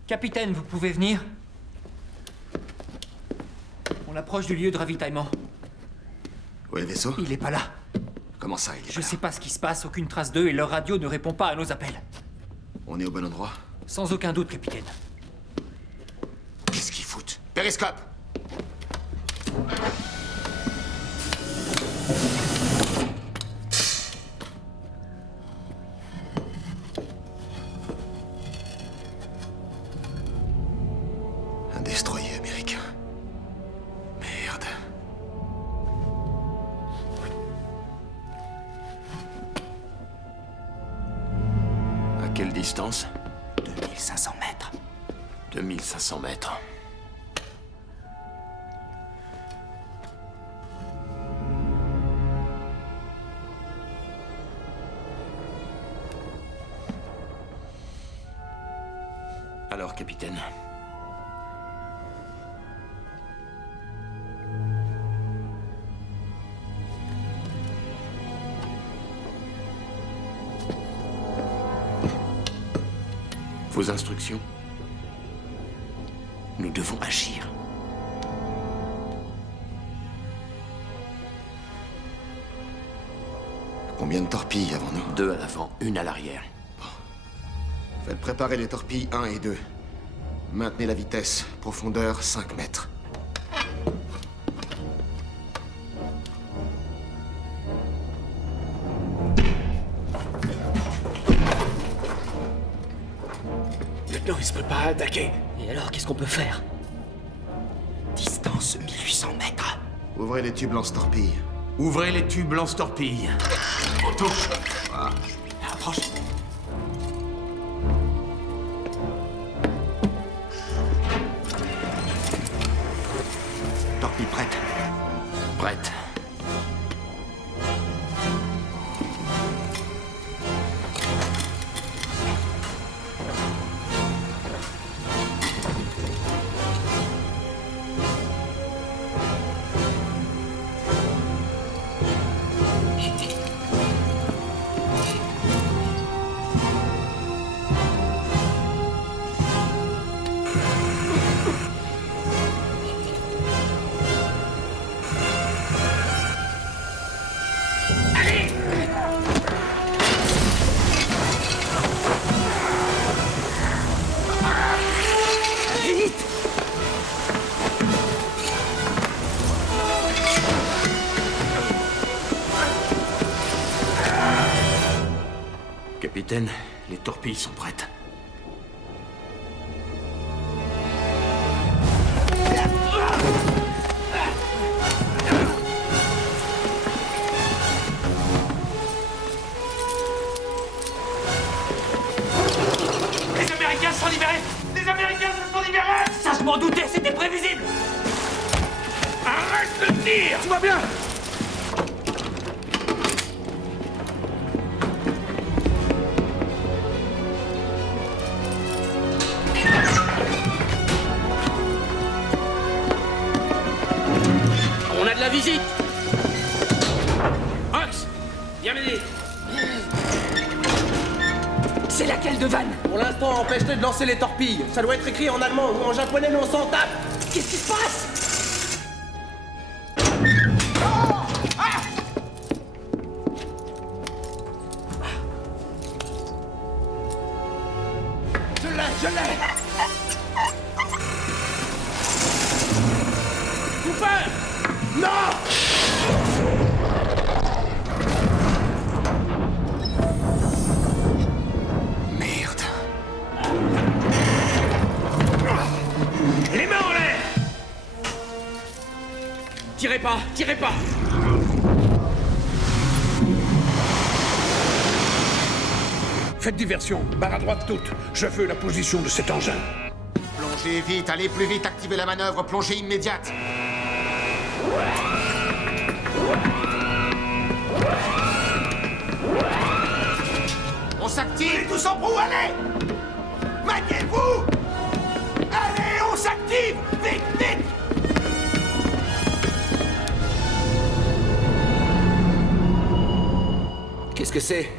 Capitaine, vous pouvez venir? On approche du lieu de ravitaillement. Où est le vaisseau? Il est pas là. Comment ça, il est Je pas là? sais pas ce qui se passe, aucune trace d'eux et leur radio ne répond pas à nos appels. On est au bon endroit? Sans aucun doute, capitaine. Périscope. Un destroyer américain. Merde. À quelle distance? 2500 mètres. 2500 mètres. Alors, capitaine. Vos instructions? Nous devons agir. Combien de torpilles avons-nous? 2 à l'avant, 1 à l'arrière. Faites préparer les torpilles 1 et 2. Maintenez la vitesse. Profondeur 5 mètres. Lieutenant, il se prépare à attaquer. Et alors, qu'est-ce qu'on peut faire? Distance 1800 mètres. Ouvrez les tubes lance-torpilles. Ouvrez les tubes lance-torpilles. On touche. Ah, approche. Torpille prête. Prête. Capitaine, les torpilles sont prêtes. Les Américains se sont libérés! Les Américains se sont libérés! Ça, je m'en doutais, c'était prévisible! Arrête de tir! Tout va bien! On a de la visite! Ox! Viens m'aider! C'est laquelle de Vannes? Pour l'instant, empêche-le de lancer les torpilles. Ça doit être écrit en allemand ou en japonais, mais on s'en tape. Qu'est-ce qui se passe? Je l'ai! Cooper! Non! Merde. Les mains en l'air! Tirez pas! Tirez pas! Faites diversion, barre à droite toute. Je veux la position de cet engin. Plongez vite, allez plus vite, activez la manœuvre, plongée immédiate. On s'active! Tous en proue, allez! Maniez-vous! Allez, on s'active! Vite, vite! Qu'est-ce que c'est?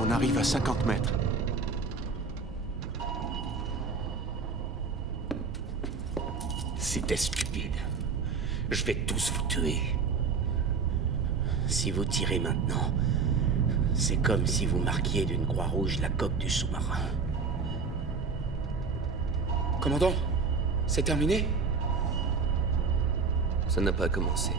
On arrive à 50 mètres. C'était stupide. Je vais tous vous tuer. Si vous tirez maintenant, c'est comme si vous marquiez d'une croix rouge la coque du sous-marin. Commandant, c'est terminé? Ça n'a pas commencé.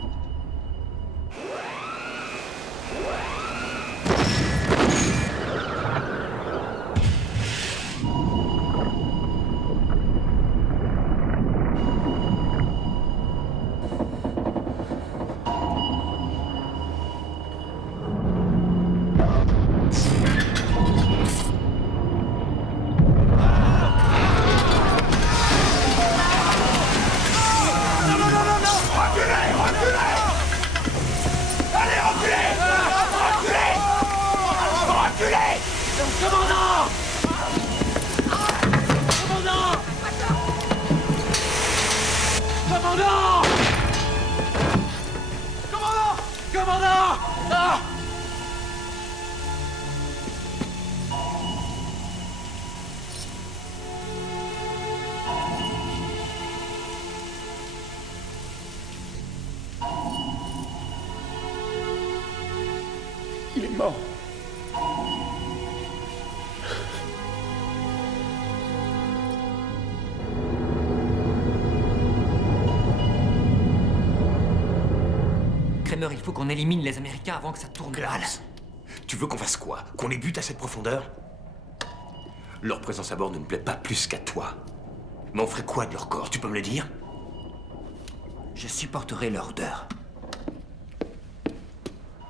Il est mort. Kramer, il faut qu'on élimine les Américains avant que ça tourne mal. Tu veux qu'on fasse quoi? Qu'on les bute à cette profondeur? Leur présence à bord ne me plaît pas plus qu'à toi. Mais on ferait quoi de leur corps? Tu peux me le dire? Je supporterai leur odeur.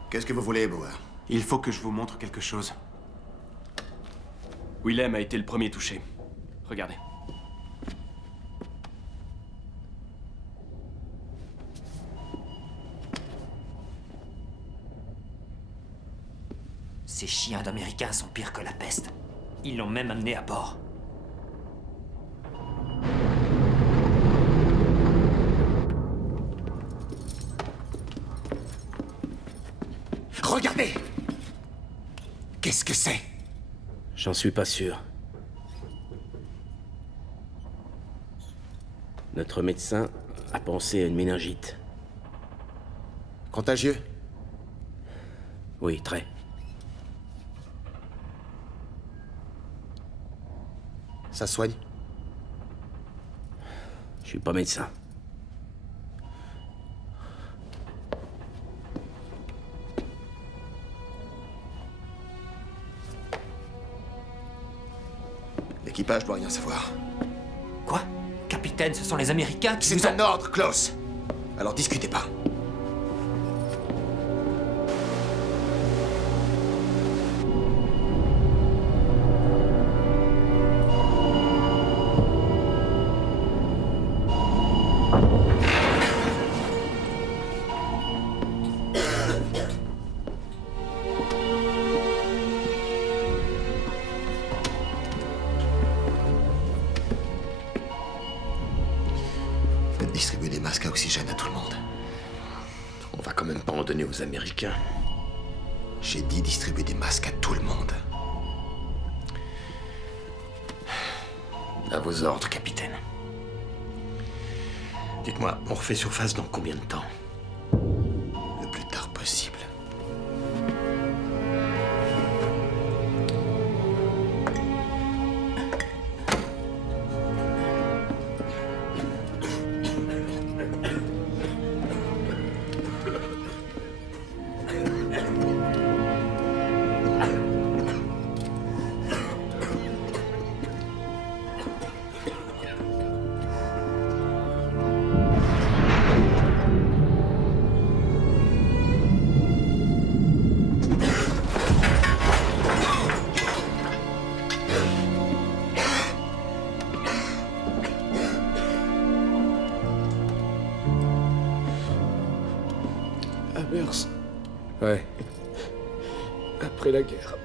Qu'est-ce que vous voulez, Bauer? Il faut que je vous montre quelque chose. Willem a été le premier touché. Regardez. Ces chiens d'Américains sont pires que la peste. Ils l'ont même amené à bord. Regardez! Qu'est-ce que c'est? J'en suis pas sûr. Notre médecin a pensé à une méningite. Contagieux? Oui, très. Ça soigne? Je suis pas médecin. L'équipage doit rien savoir. Quoi? Capitaine, ce sont les Américains qui C'est un ordre, Klaus! Alors discutez pas. Distribuer des masques à oxygène à tout le monde. On va quand même pas en donner aux Américains. J'ai dit distribuer des masques à tout le monde. À vos ordres, capitaine. Dites-moi, on refait surface dans combien de temps? Le plus tard possible. Amers. Ouais. Après la guerre,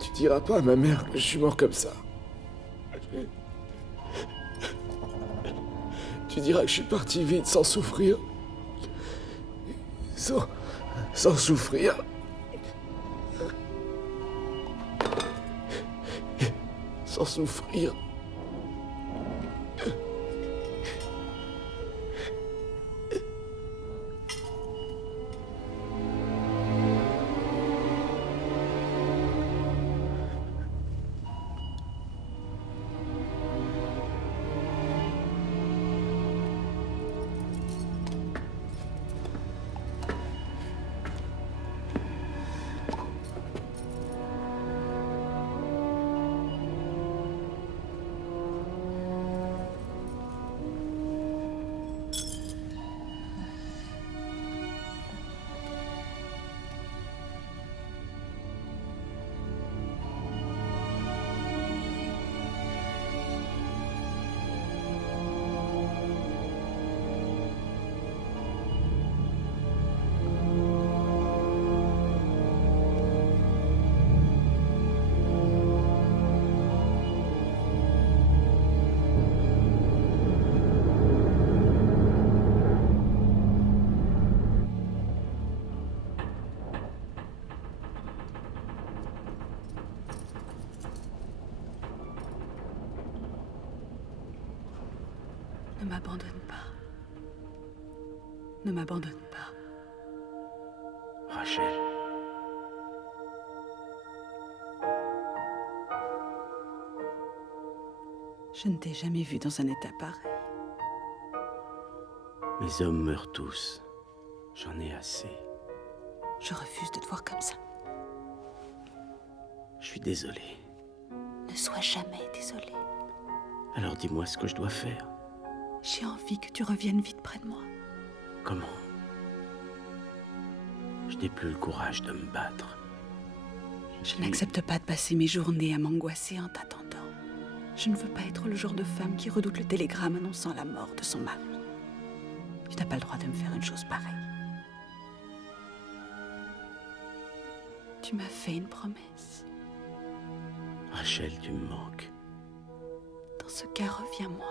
tu diras pas à ma mère que je suis mort comme ça. Tu diras que je suis parti vite sans souffrir. Sans souffrir. Sans souffrir. m'abandonne pas. Ne m'abandonne pas. Rachel. Je ne t'ai jamais vu dans un état pareil. Mes hommes meurent tous. J'en ai assez. Je refuse de te voir comme ça. Je suis désolé. Ne sois jamais désolé. Alors dis-moi ce que je dois faire. J'ai envie que tu reviennes vite près de moi. Comment? Je n'ai plus le courage de me battre. Je n'accepte pas de passer mes journées à m'angoisser en t'attendant. Je ne veux pas être le genre de femme qui redoute le télégramme annonçant la mort de son mari. Tu n'as pas le droit de me faire une chose pareille. Tu m'as fait une promesse. Rachel, tu me manques. Dans ce cas, reviens-moi.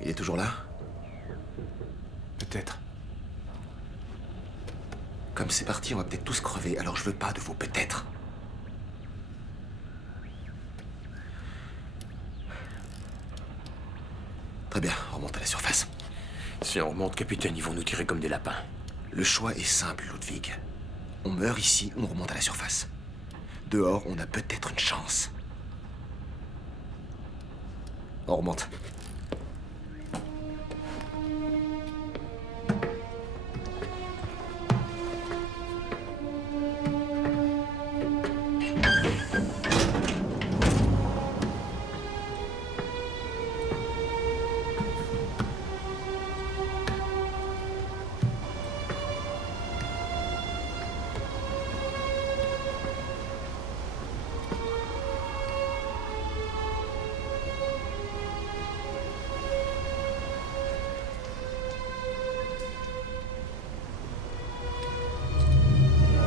Il est toujours là? Peut-être. Comme c'est parti, on va peut-être tous crever, alors je veux pas de vos peut-être. Très bien, on remonte à la surface. Si on remonte, capitaine, ils vont nous tirer comme des lapins. Le choix est simple, Ludwig. On meurt ici, on remonte à la surface. Dehors, on a peut-être une chance. On remonte.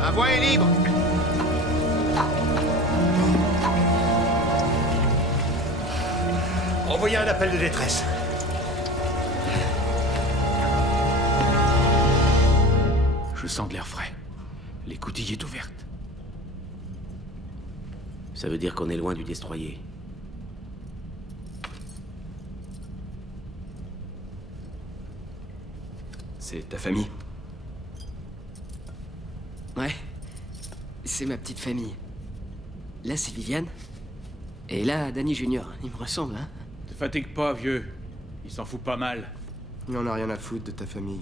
La voie est libre. Envoyez un appel de détresse. Je sens de l'air frais. L'écoutille est ouverte. Ça veut dire qu'on est loin du destroyer. C'est ta famille? Ouais. C'est ma petite famille. Là, c'est Viviane. Et là, Danny Junior. Il me ressemble, hein? Te fatigue pas, vieux. Il s'en fout pas mal. Il en a rien à foutre de ta famille.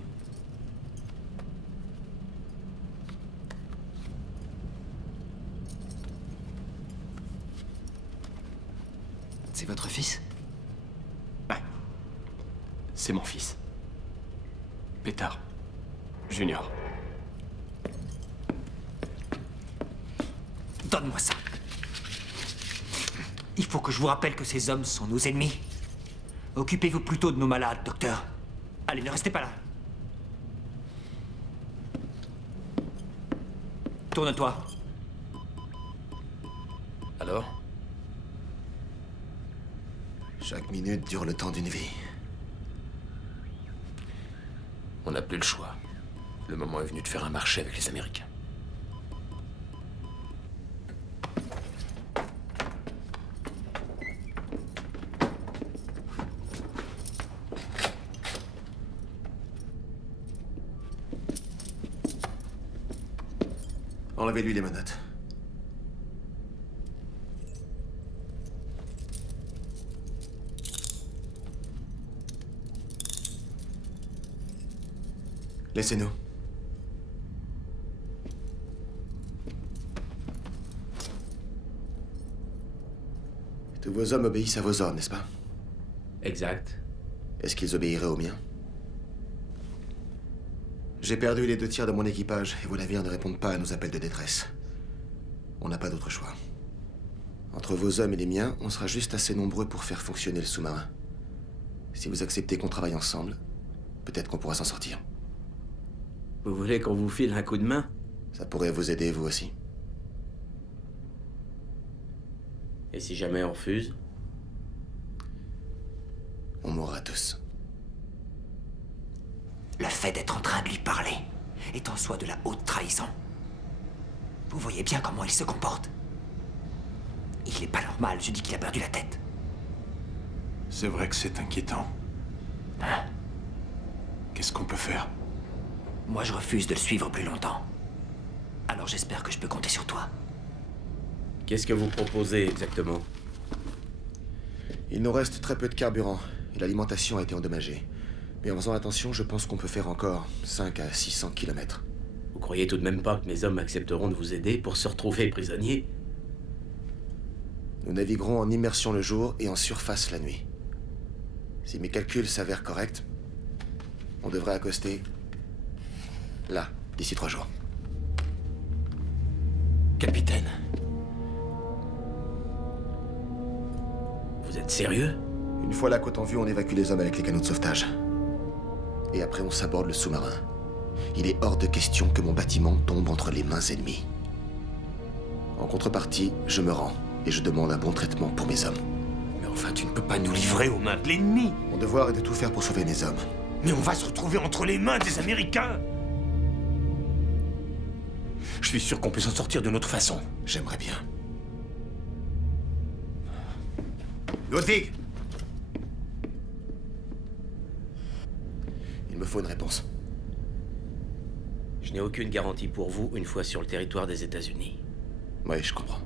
C'est votre fils? Ouais. C'est mon fils. Pétard. Junior. Donne-moi ça. Il faut que je vous rappelle que ces hommes sont nos ennemis. Occupez-vous plutôt de nos malades, docteur. Allez, ne restez pas là. Tourne-toi. Alors? Chaque minute dure le temps d'une vie. On n'a plus le choix. Le moment est venu de faire un marché avec les Américains. Enlevez-lui les menottes. Laissez-nous. Tous vos hommes obéissent à vos ordres, n'est-ce pas? Exact. Est-ce qu'ils obéiraient aux miens? J'ai perdu les 2 tiers de mon équipage et vos navires ne répondent pas à nos appels de détresse. On n'a pas d'autre choix. Entre vos hommes et les miens, on sera juste assez nombreux pour faire fonctionner le sous-marin. Si vous acceptez qu'on travaille ensemble, peut-être qu'on pourra s'en sortir. Vous voulez qu'on vous file un coup de main? Ça pourrait vous aider, vous aussi. Et si jamais on refuse? On mourra tous. Le fait d'être en train de lui parler est en soi de la haute trahison. Vous voyez bien comment il se comporte. Il est pas normal, je dis qu'il a perdu la tête. C'est vrai que c'est inquiétant. Hein? Qu'est-ce qu'on peut faire? Moi, je refuse de le suivre plus longtemps. Alors j'espère que je peux compter sur toi. Qu'est-ce que vous proposez exactement? Il nous reste très peu de carburant et l'alimentation a été endommagée. Mais en faisant attention, je pense qu'on peut faire encore 5 à 600 km. Vous croyez tout de même pas que mes hommes accepteront de vous aider pour se retrouver prisonniers? Nous naviguerons en immersion le jour et en surface la nuit. Si mes calculs s'avèrent corrects, on devrait accoster là, d'ici 3 jours. Capitaine. Vous êtes sérieux? Une fois la côte en vue, on évacue les hommes avec les canaux de sauvetage. Et après, on s'aborde le sous-marin. Il est hors de question que mon bâtiment tombe entre les mains ennemies. En contrepartie, je me rends et je demande un bon traitement pour mes hommes. Mais enfin, tu ne peux pas nous livrer aux mains de l'ennemi. Mon devoir est de tout faire pour sauver mes hommes. Mais on va se retrouver entre les mains des Américains. Je suis sûr qu'on peut s'en sortir de notre façon. J'aimerais bien. Ludwig! Il me faut une réponse. Je n'ai aucune garantie pour vous une fois sur le territoire des États-Unis. Oui, je comprends.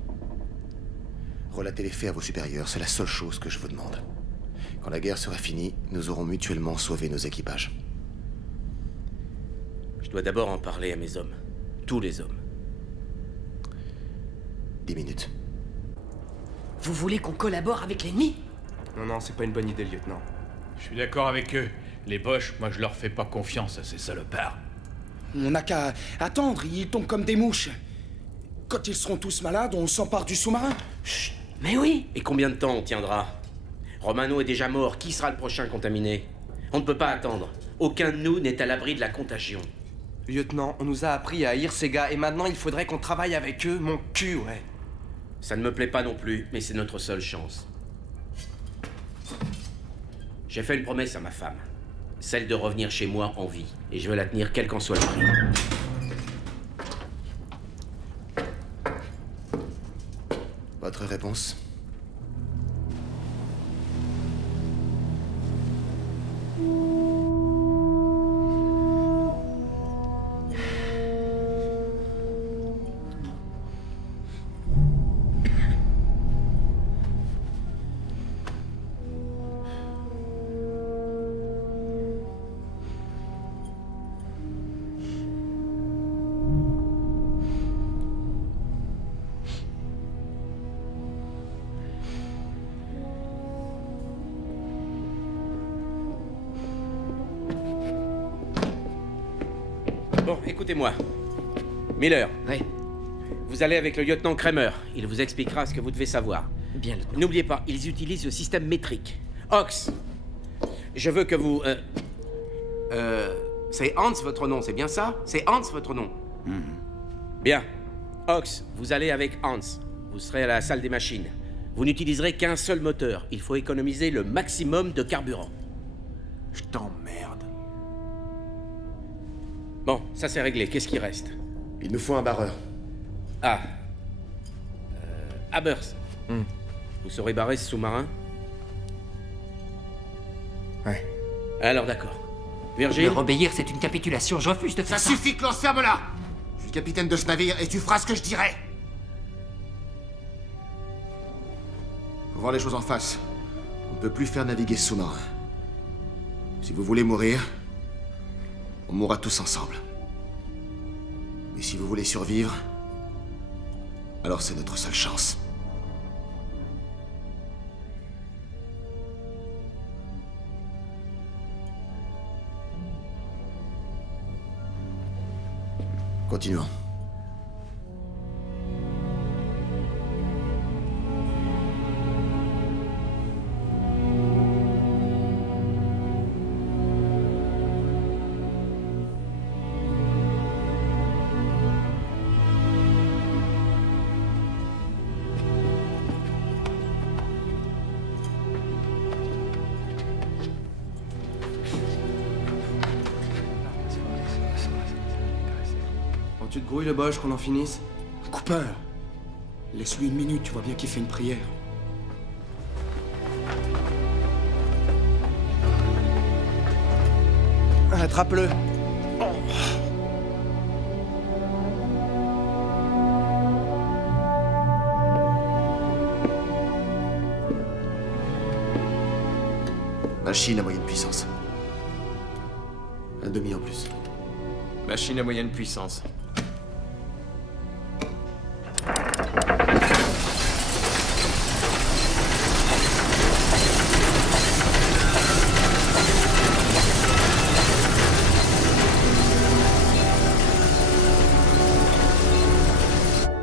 Relatez les faits à vos supérieurs, c'est la seule chose que je vous demande. Quand la guerre sera finie, nous aurons mutuellement sauvé nos équipages. Je dois d'abord en parler à mes hommes. Tous les hommes. 10 minutes. Vous voulez qu'on collabore avec l'ennemi? Non, c'est pas une bonne idée, lieutenant. Je suis d'accord avec eux. Les Boches, moi je leur fais pas confiance à ces salopards. On n'a qu'à attendre, ils tombent comme des mouches. Quand ils seront tous malades, on s'empare du sous-marin. Chut. Mais oui! Et combien de temps on tiendra? Romano est déjà mort, qui sera le prochain contaminé? On ne peut pas attendre. Aucun de nous n'est à l'abri de la contagion. Lieutenant, on nous a appris à haïr ces gars et maintenant il faudrait qu'on travaille avec eux, mon cul, ouais. Ça ne me plaît pas non plus, mais c'est notre seule chance. J'ai fait une promesse à ma femme. Celle de revenir chez moi en vie. Et je veux la tenir quel qu'en soit le prix. Votre réponse? Bon, écoutez-moi. Miller. Oui. Vous allez avec le lieutenant Kramer. Il vous expliquera ce que vous devez savoir. Bien, lieutenant. N'oubliez pas, ils utilisent le système métrique. Ox, je veux que vous... C'est Hans votre nom, c'est bien ça? C'est Hans votre nom? Bien. Ox, vous allez avec Hans. Vous serez à la salle des machines. Vous n'utiliserez qu'un seul moteur. Il faut économiser le maximum de carburant. Je t'emmerde. Bon, ça c'est réglé. Qu'est-ce qui reste? Il nous faut un barreur. Ah. Habers. Vous saurez barrer ce sous-marin? Ouais. Alors d'accord. Virgile? Leur obéir, c'est une capitulation. Je refuse de faire ça. Ça suffit, Klaus, ferme-la! Je suis le capitaine de ce navire et tu feras ce que je dirai! Faut voir les choses en face. On ne peut plus faire naviguer ce sous-marin. Si vous voulez mourir, on mourra tous ensemble. Mais si vous voulez survivre, alors c'est notre seule chance. Continuons. Bon, tu te grouilles le Bosch qu'on en finisse? Cooper, Laisse-lui une minute, tu vois bien qu'il fait une prière. Attrape-le. Machine à moyenne puissance. Un demi en plus. Machine à moyenne puissance.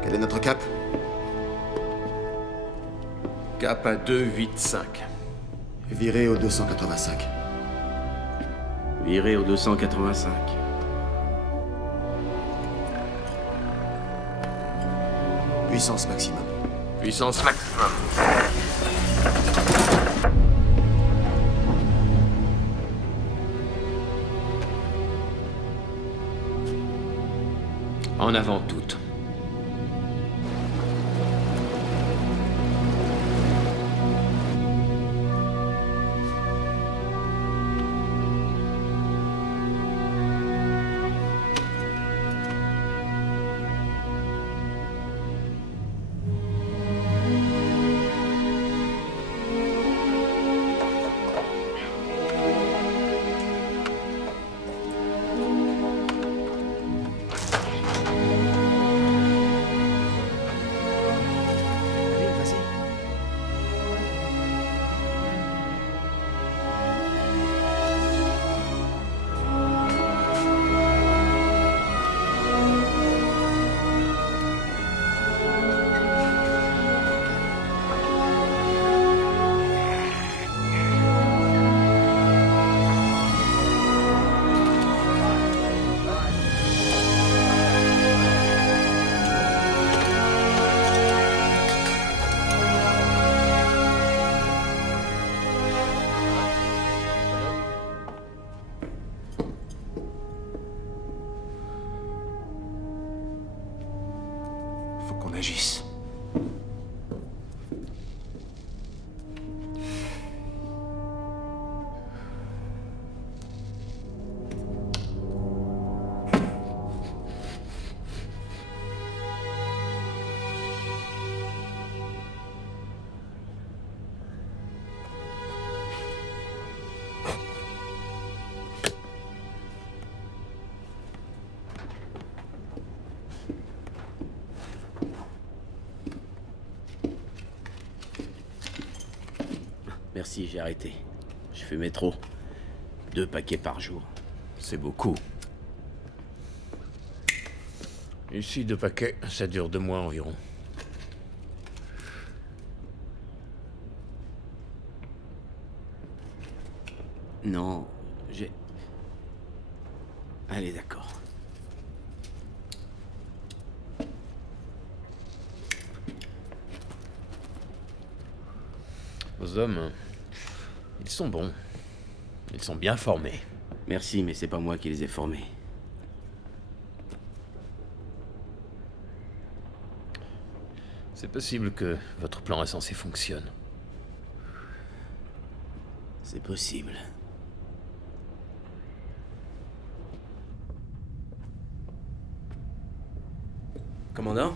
Quel est notre cap? Cap à 285. Viré au 285. Viré au 285. Puissance maximum. Puissance maximum. En avant toutes. Faut qu'on agisse. Merci, j'ai arrêté. Je fumais trop. 2 paquets par jour. C'est beaucoup. Ici, 2 paquets, ça dure 2 mois environ. Non, j'ai... Allez, d'accord. Vos hommes, ils sont bons. Ils sont bien formés. Merci, mais c'est pas moi qui les ai formés. C'est possible que votre plan insensé fonctionne. C'est possible. Commandant?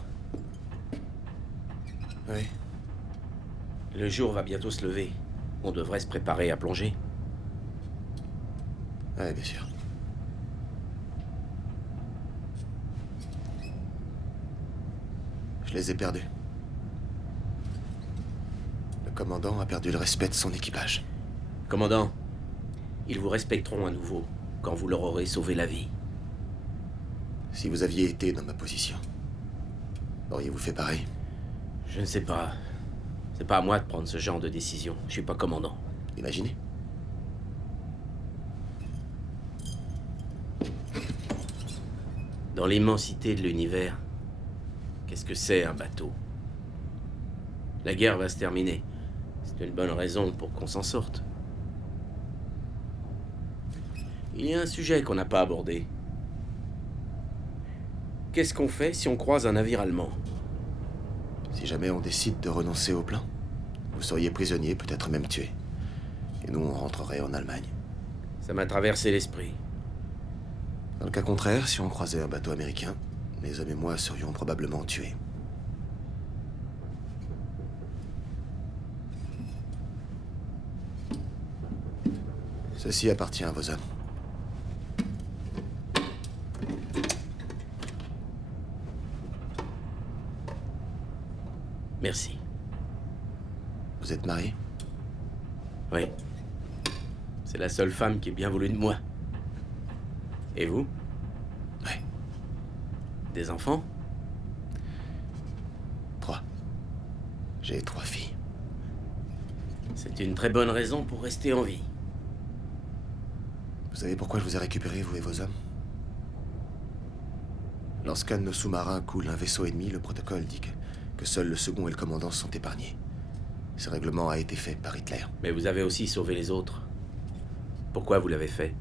Oui. Le jour va bientôt se lever. On devrait se préparer à plonger. Ouais, bien sûr. Je les ai perdus. Le commandant a perdu le respect de son équipage. Commandant, ils vous respecteront à nouveau quand vous leur aurez sauvé la vie. Si vous aviez été dans ma position, auriez-vous fait pareil? Je ne sais pas. C'est pas à moi de prendre ce genre de décision. Je suis pas commandant. Imaginez. Dans l'immensité de l'univers, qu'est-ce que c'est un bateau? La guerre va se terminer. C'est une bonne raison pour qu'on s'en sorte. Il y a un sujet qu'on n'a pas abordé. Qu'est-ce qu'on fait si on croise un navire allemand? Si jamais on décide de renoncer au plan, vous seriez prisonnier, peut-être même tué. Et nous, on rentrerait en Allemagne. Ça m'a traversé l'esprit. Dans le cas contraire, si on croisait un bateau américain, mes hommes et moi serions probablement tués. Ceci appartient à vos hommes. Merci. Vous êtes marié? Oui. C'est la seule femme qui est bien voulue de moi. Et vous? Oui. Des enfants? 3. J'ai 3 filles. C'est une très bonne raison pour rester en vie. Vous savez pourquoi je vous ai récupéré, vous et vos hommes? Lorsqu'un de nos sous-marins coule un vaisseau ennemi, le protocole dit que seul le second et le commandant sont épargnés. Ce règlement a été fait par Hitler. Mais vous avez aussi sauvé les autres. Pourquoi vous l'avez fait?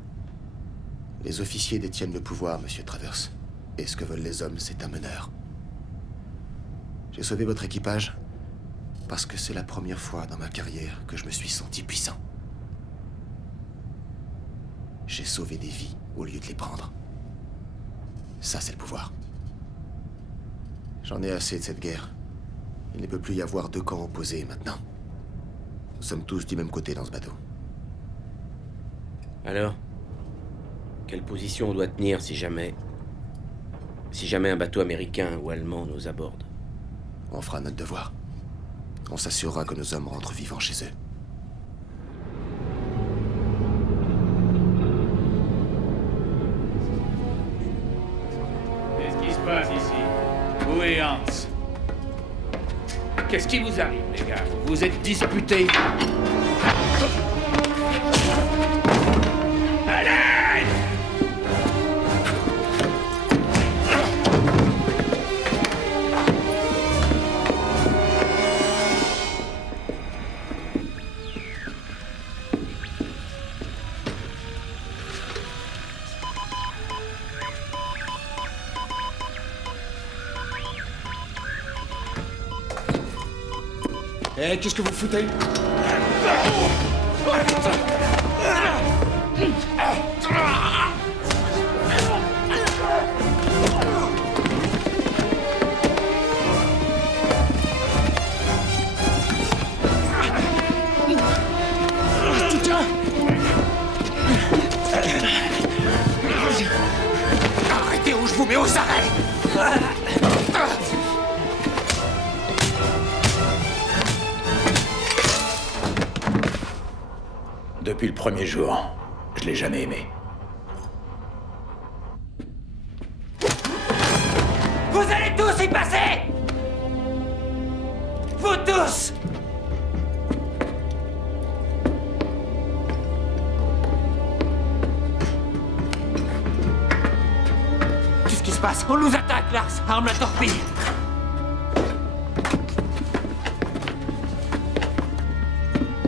Les officiers détiennent le pouvoir, monsieur Travers. Et ce que veulent les hommes, c'est un meneur. J'ai sauvé votre équipage parce que c'est la première fois dans ma carrière que je me suis senti puissant. J'ai sauvé des vies au lieu de les prendre. Ça, c'est le pouvoir. J'en ai assez de cette guerre. Il ne peut plus y avoir 2 camps opposés maintenant. Nous sommes tous du même côté dans ce bateau. Alors? Quelle position on doit tenir si jamais un bateau américain ou allemand nous aborde? On fera notre devoir. On s'assurera que nos hommes rentrent vivants chez eux. Qu'est-ce qui se passe ici? Où est Hans? Qu'est-ce qui vous arrive, les gars? Vous êtes disputés? Allez! Eh, qu'est-ce que vous foutez? Arrêtez ou je vous mets aux arrêts! Depuis le premier jour, je l'ai jamais aimé. Vous allez tous y passer! Vous tous! Qu'est-ce qui se passe? On nous attaque, Lars! Arme la torpille!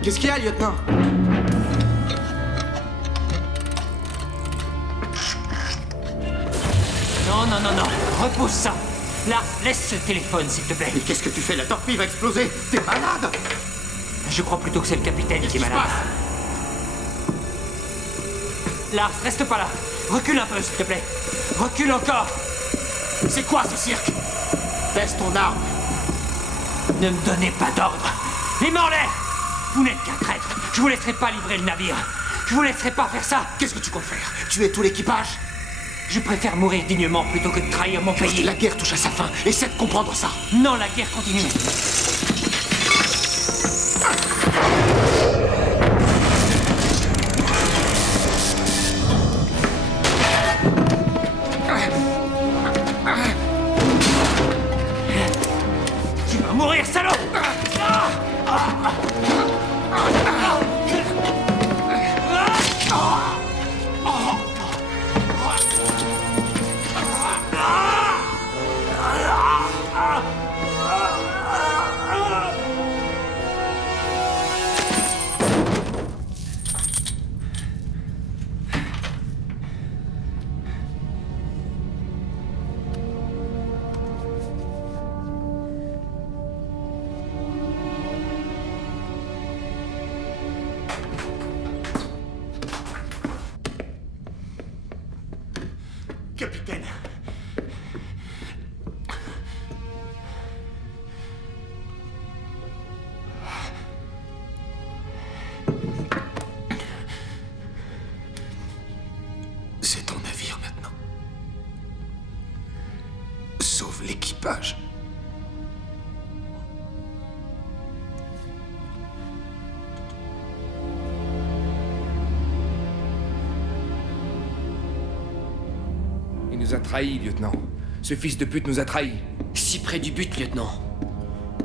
Qu'est-ce qu'il y a, lieutenant? Non, non, non, non. Repousse ça. Lars, laisse ce téléphone, s'il te plaît. Mais qu'est-ce que tu fais? La torpille va exploser! T'es malade! Je crois plutôt que c'est le capitaine qui est malade. Lars, reste pas là. Recule un peu, s'il te plaît. Recule encore. C'est quoi ce cirque? Baisse ton arme. Ne me donnez pas d'ordre. Les mains en l'air! Vous n'êtes qu'un traître. Je vous laisserai pas livrer le navire. Je vous laisserai pas faire ça. Qu'est-ce que tu comptes faire? Tuer tout l'équipage? Je préfère mourir dignement plutôt que de trahir mon pays. La guerre touche à sa fin. Essaie de comprendre ça. Non, la guerre continue. Tu vas mourir, salaud! Capitaine. C'est ton navire maintenant. Sauve l'équipage. Il nous a trahis, lieutenant. Ce fils de pute nous a trahis. Si près du but, lieutenant.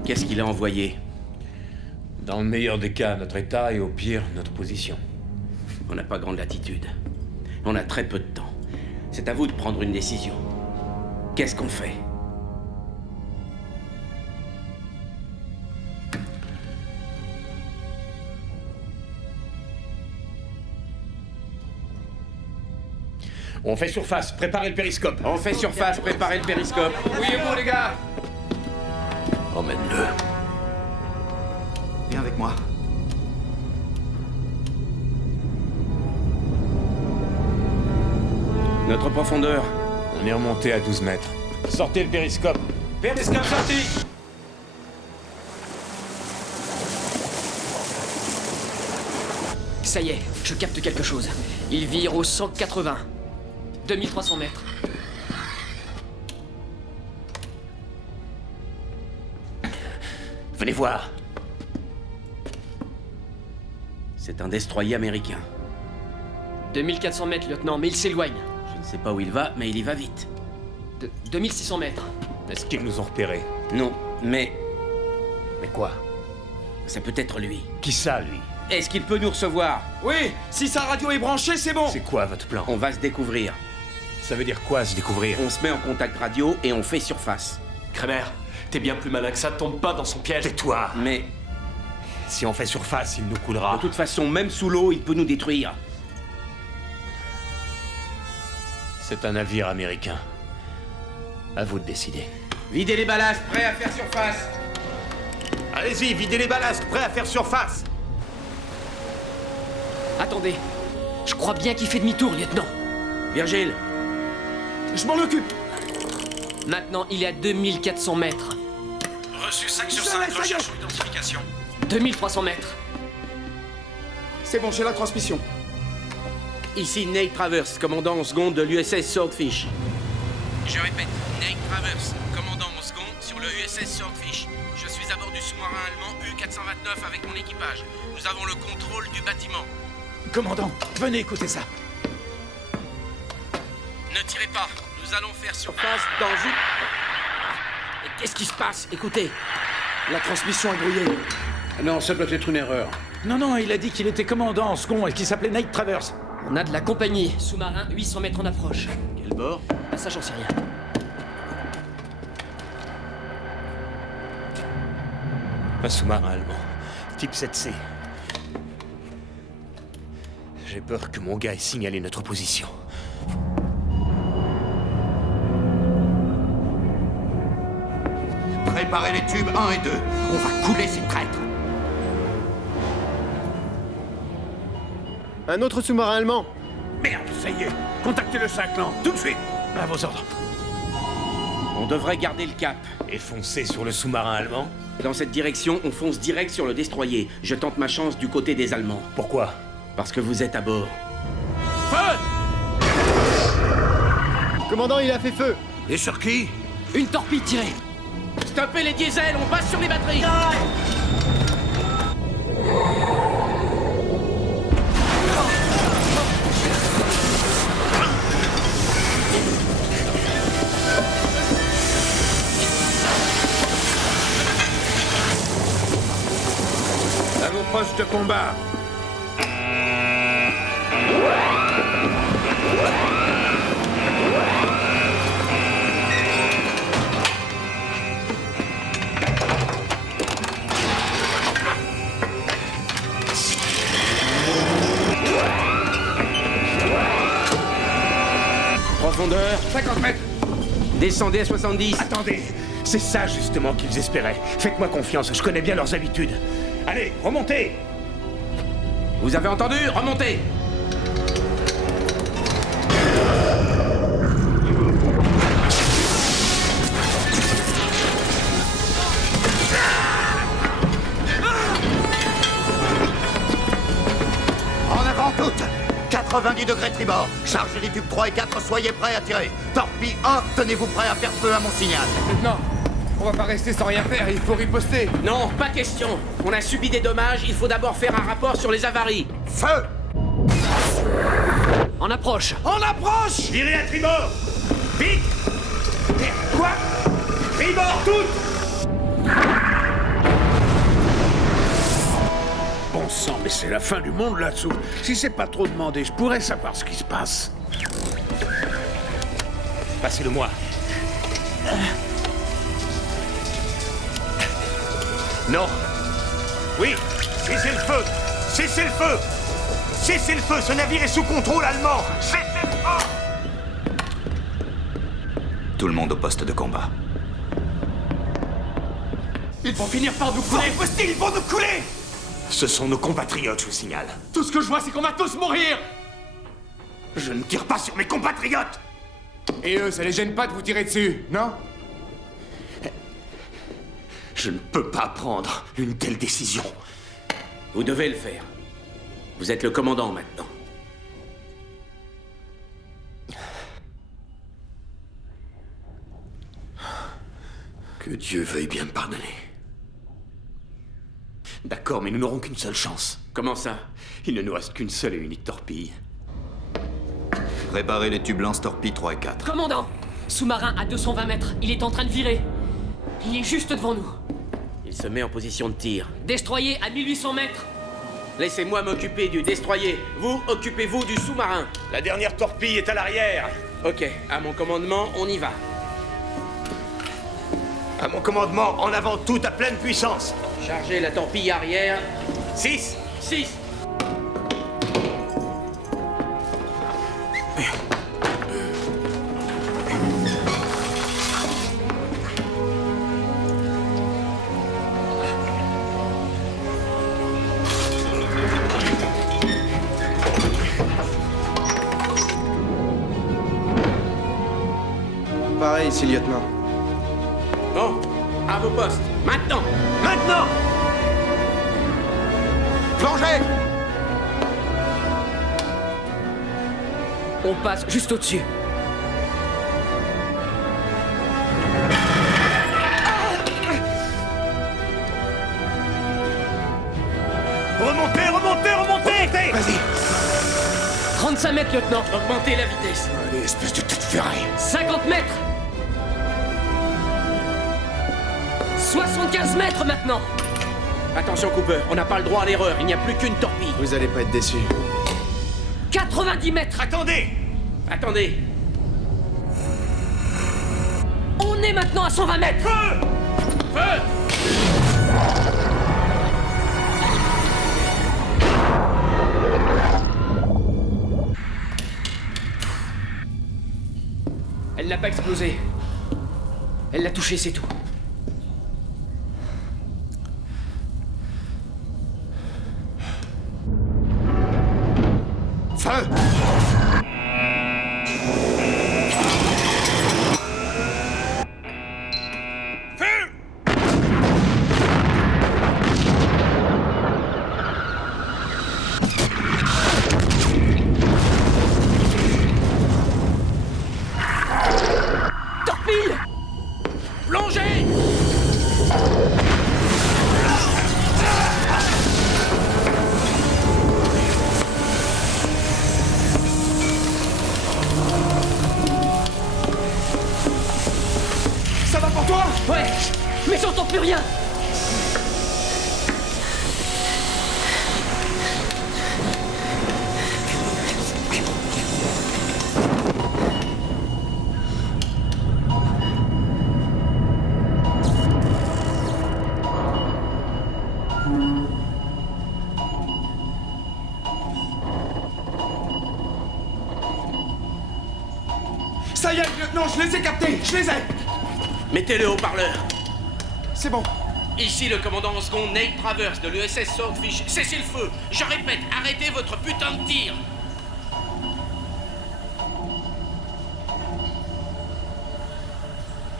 Qu'est-ce qu'il a envoyé? Dans le meilleur des cas, notre état et au pire, notre position. On n'a pas grande latitude. On a très peu de temps. C'est à vous de prendre une décision. Qu'est-ce qu'on fait? On fait surface, préparez le périscope. On fait surface, préparez le périscope. Oui et bon, les gars. Emmène-le. Viens avec moi. Notre profondeur? On est remonté à 12 mètres. Sortez le périscope. Périscope sorti. Ça y est, je capte quelque chose. Il vire au 180. 2300 mètres. Venez voir. C'est un destroyer américain. 2400 mètres, lieutenant, mais il s'éloigne. Je ne sais pas où il va, mais il y va vite. 2600 mètres. Est-ce qu'ils nous ont repérés? Non, mais... Mais quoi? Ça peut être lui. Qui ça, lui? Est-ce qu'il peut nous recevoir? Oui, si sa radio est branchée, c'est bon. C'est quoi votre plan? On va se découvrir. Ça veut dire quoi, se découvrir? On se met en contact radio et on fait surface. Kramer, t'es bien plus malin que ça, tombe pas dans son piège. Tais-toi. Mais... Si on fait surface, il nous coulera. De toute façon, même sous l'eau, il peut nous détruire. C'est un navire américain. À vous de décider. Videz les ballasts, prêts à faire surface. Allez-y, videz les ballasts, prêts à faire surface. Attendez. Je crois bien qu'il fait demi-tour, lieutenant. Virgile. Je m'en occupe. Maintenant, il est à 2400 mètres. Reçu 5 sur 5, recherche ou identification. 2300 mètres. C'est bon, j'ai la transmission. Ici Nate Travers, commandant en seconde de l'USS Swordfish. Je répète, Nate Travers, commandant en seconde sur le USS Swordfish. Je suis à bord du sous-marin allemand U-429 avec mon équipage. Nous avons le contrôle du bâtiment. Commandant, venez écouter ça. Ne tirez pas, nous allons faire surface dans une... Qu'est-ce qui se passe? Écoutez. La transmission est brouillée. Non, ça doit être une erreur. Non, il a dit qu'il était commandant en second et qu'il s'appelait Nate Travers. On a de la compagnie. Sous-marin, 800 mètres en approche. Quel bord? Ça, j'en sais rien. Un sous-marin allemand. Type 7C. J'ai peur que mon gars ait signalé notre position. Préparez les tubes 1 et 2. On va couler ces traîtres. Un autre sous-marin allemand. Merde, ça y est. Contactez le Saint-Clan, tout de suite. À vos ordres. On devrait garder le cap. Et foncer sur le sous-marin allemand? Dans cette direction, on fonce direct sur le destroyer. Je tente ma chance du côté des Allemands. Pourquoi? Parce que vous êtes à bord. Feu! Commandant, il a fait feu. Et sur qui? Une torpille tirée. Stoppez les diesels, on passe sur les batteries. À vos postes de combat. Profondeur 50 mètres. Descendez à 70. Attendez, c'est ça justement qu'ils espéraient. Faites-moi confiance, je connais bien leurs habitudes. Allez, remontez. Vous avez entendu? Remontez! En avant toutes! 90 degrés tribord. Chargez les tubes 3 et 4, soyez prêts à tirer. Torpille 1, tenez-vous prêts à faire feu à mon signal. Lieutenant, on va pas rester sans rien faire, il faut riposter. Non, pas question. On a subi des dommages, il faut d'abord faire un rapport sur les avaries. Feu! En approche! En approche! Virez à tribord! Vite! Quoi? Tribord toutes! Bon sang, mais c'est la fin du monde là-dessous. Si c'est pas trop demandé, je pourrais savoir ce qui se passe. Passez-le-moi. Non. Oui, cessez le feu! Cessez le feu! Cessez le feu! Ce navire est sous contrôle allemand! Cessez le feu! Tout le monde au poste de combat. Ils vont finir par nous couler! C'est ils vont nous couler! Ce sont nos compatriotes, je vous signale. Tout ce que je vois, c'est qu'on va tous mourir! Je ne tire pas sur mes compatriotes! Et eux, ça les gêne pas de vous tirer dessus, non? Je ne peux pas prendre une telle décision. Vous devez le faire. Vous êtes le commandant maintenant. Que Dieu veuille bien me pardonner. D'accord, mais nous n'aurons qu'une seule chance. Comment ça? Il ne nous reste qu'une seule et unique torpille. Préparez les tubes lance-torpilles 3 et 4. Commandant! Sous-marin à 220 mètres, il est en train de virer. Il est juste devant nous. Il se met en position de tir. Destroyer à 1800 mètres. Laissez-moi m'occuper du destroyer. Vous, occupez-vous du sous-marin. La dernière torpille est à l'arrière. Ok, à mon commandement, on y va. À mon commandement, en avant tout à pleine puissance. Chargez la torpille arrière. 6. 6. Pareil ici, lieutenant. Bon, à vos postes. Maintenant! Maintenant! Plongez! On passe juste au-dessus. Remontez, remontez, remontez! Vas-y! 35 mètres, lieutenant. Augmentez la vitesse. Allez, espèce de tête ferrée! 50 mètres. 75 mètres maintenant. Attention, Cooper, on n'a pas le droit à l'erreur. Il n'y a plus qu'une torpille. Vous allez pas être déçus. 90 mètres. Attendez! Attendez. On est maintenant à 120 mètres. Feu! Feu! Elle n'a pas explosé. Elle l'a touché, c'est tout. Feu! Torpille! Plongez! Ça va pour toi? Ouais, mais j'entends plus rien. Ça y est, lieutenant, je les ai captés, je les ai! Mettez le haut-parleur. C'est bon. Ici le commandant en seconde Nate Travers de l'USS Swordfish. Cessez le feu. Je répète, arrêtez votre putain de tir.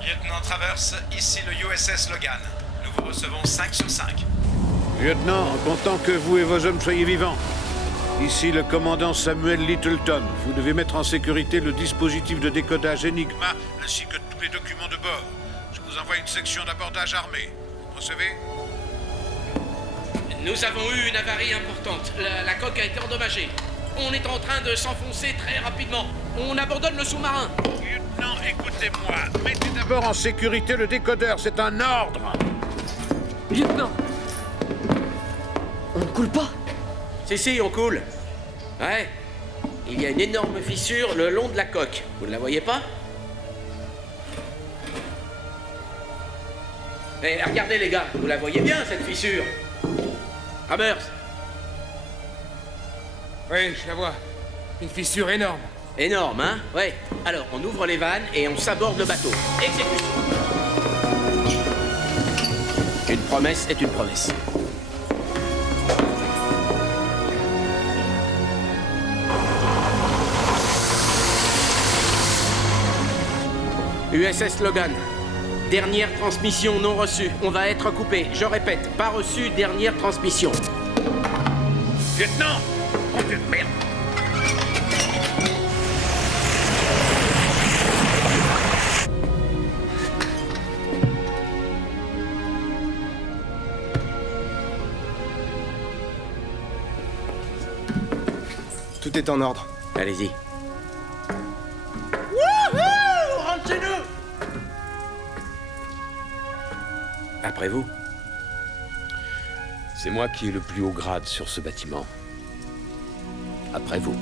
Lieutenant Travers, ici le USS Logan. Nous vous recevons 5 sur 5. Lieutenant, content que vous et vos hommes soyez vivants. Ici le commandant Samuel Littleton. Vous devez mettre en sécurité le dispositif de décodage Enigma ainsi que tous les documents de bord. Je vous envoie une section d'abordage armée. Vous recevez? Nous avons eu une avarie importante. La coque a été endommagée. On est en train de s'enfoncer très rapidement. On abandonne le sous-marin. Lieutenant, écoutez-moi. Mettez d'abord en sécurité le décodeur. C'est un ordre. Lieutenant! On ne coule pas? Si, on coule. Ouais. Il y a une énorme fissure le long de la coque. Vous ne la voyez pas? Eh, regardez les gars, vous la voyez bien cette fissure? Travers. Oui, je la vois. Une fissure énorme. Énorme, hein? Ouais. Alors, on ouvre les vannes et on s'aborde le bateau. Exécution. Une promesse est une promesse. USS Logan. Dernière transmission non reçue. On va être coupé. Je répète, pas reçu, dernière transmission. Lieutenant! Oh, Dieu de merde! Tout est en ordre. Allez-y. Wouhou! Rentre chez nous! Après vous. C'est moi qui ai le plus haut grade sur ce bâtiment. Après vous.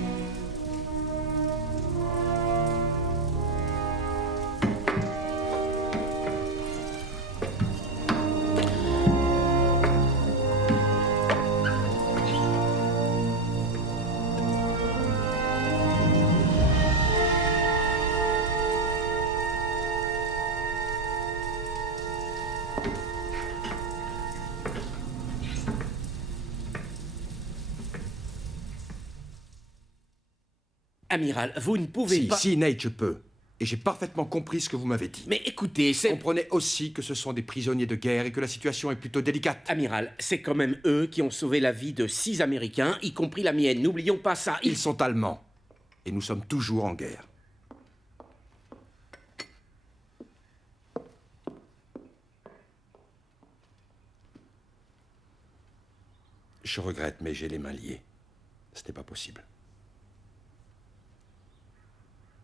Amiral, vous ne pouvez pas... Si, Nate, je peux. Et j'ai parfaitement compris ce que vous m'avez dit. Mais écoutez, c'est... Comprenez aussi que ce sont des prisonniers de guerre et que la situation est plutôt délicate. Amiral, c'est quand même eux qui ont sauvé la vie de 6 Américains, y compris la mienne. N'oublions pas ça. Ils sont allemands. Et nous sommes toujours en guerre. Je regrette, mais j'ai les mains liées. Ce n'est pas possible.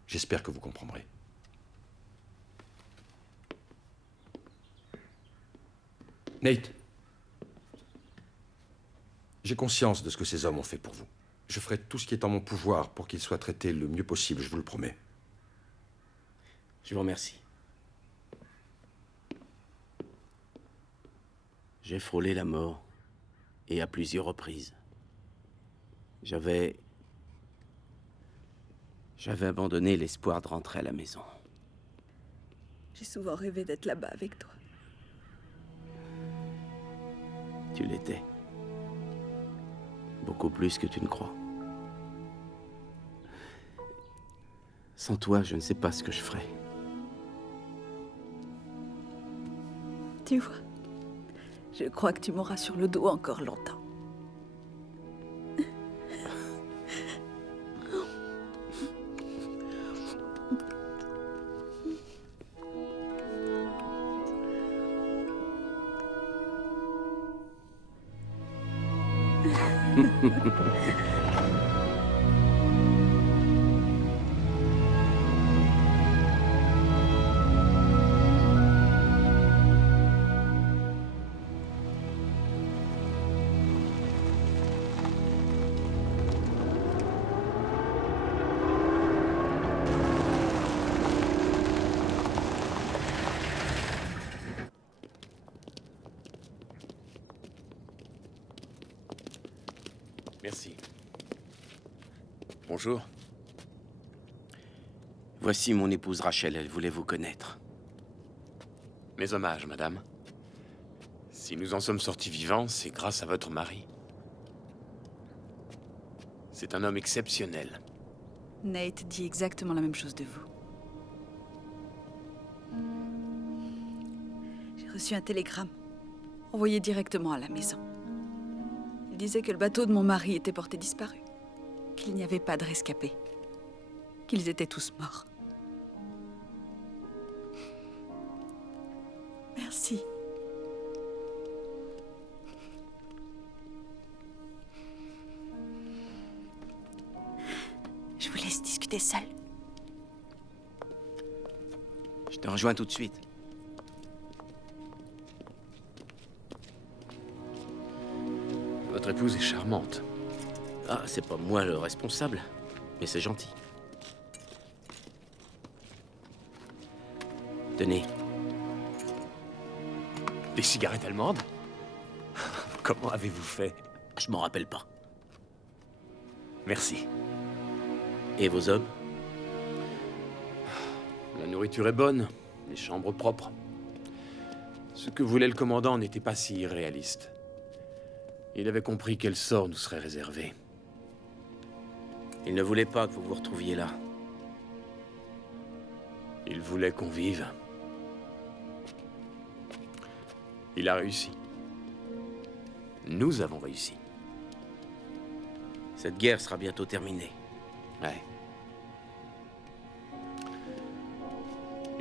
J'espère que vous comprendrez. Nate, j'ai conscience de ce que ces hommes ont fait pour vous. Je ferai tout ce qui est en mon pouvoir pour qu'ils soient traités le mieux possible, je vous le promets. Je vous remercie. J'ai frôlé la mort, et à plusieurs reprises. J'avais abandonné l'espoir de rentrer à la maison. J'ai souvent rêvé d'être là-bas avec toi. Tu l'étais. Beaucoup plus que tu ne crois. Sans toi, je ne sais pas ce que je ferais. Tu vois, je crois que tu m'auras sur le dos encore longtemps. Merci. Bonjour. Voici mon épouse Rachel, elle voulait vous connaître. Mes hommages, madame. Si nous en sommes sortis vivants, c'est grâce à votre mari. C'est un homme exceptionnel. Nate dit exactement la même chose de vous. J'ai reçu un télégramme, envoyé directement à la maison. Il disait que le bateau de mon mari était porté disparu, qu'il n'y avait pas de rescapés, qu'ils étaient tous morts. Merci. Je vous laisse discuter seul. Je te rejoins tout de suite. Votre épouse est charmante. Ah, c'est pas moi le responsable, mais c'est gentil. Tenez. Des cigarettes allemandes? Comment avez-vous fait? Je m'en rappelle pas. Merci. Et vos hommes? La nourriture est bonne, les chambres propres. Ce que voulait le commandant n'était pas si irréaliste. Il avait compris quel sort nous serait réservé. Il ne voulait pas que vous vous retrouviez là. Il voulait qu'on vive. Il a réussi. Nous avons réussi. Cette guerre sera bientôt terminée. Ouais.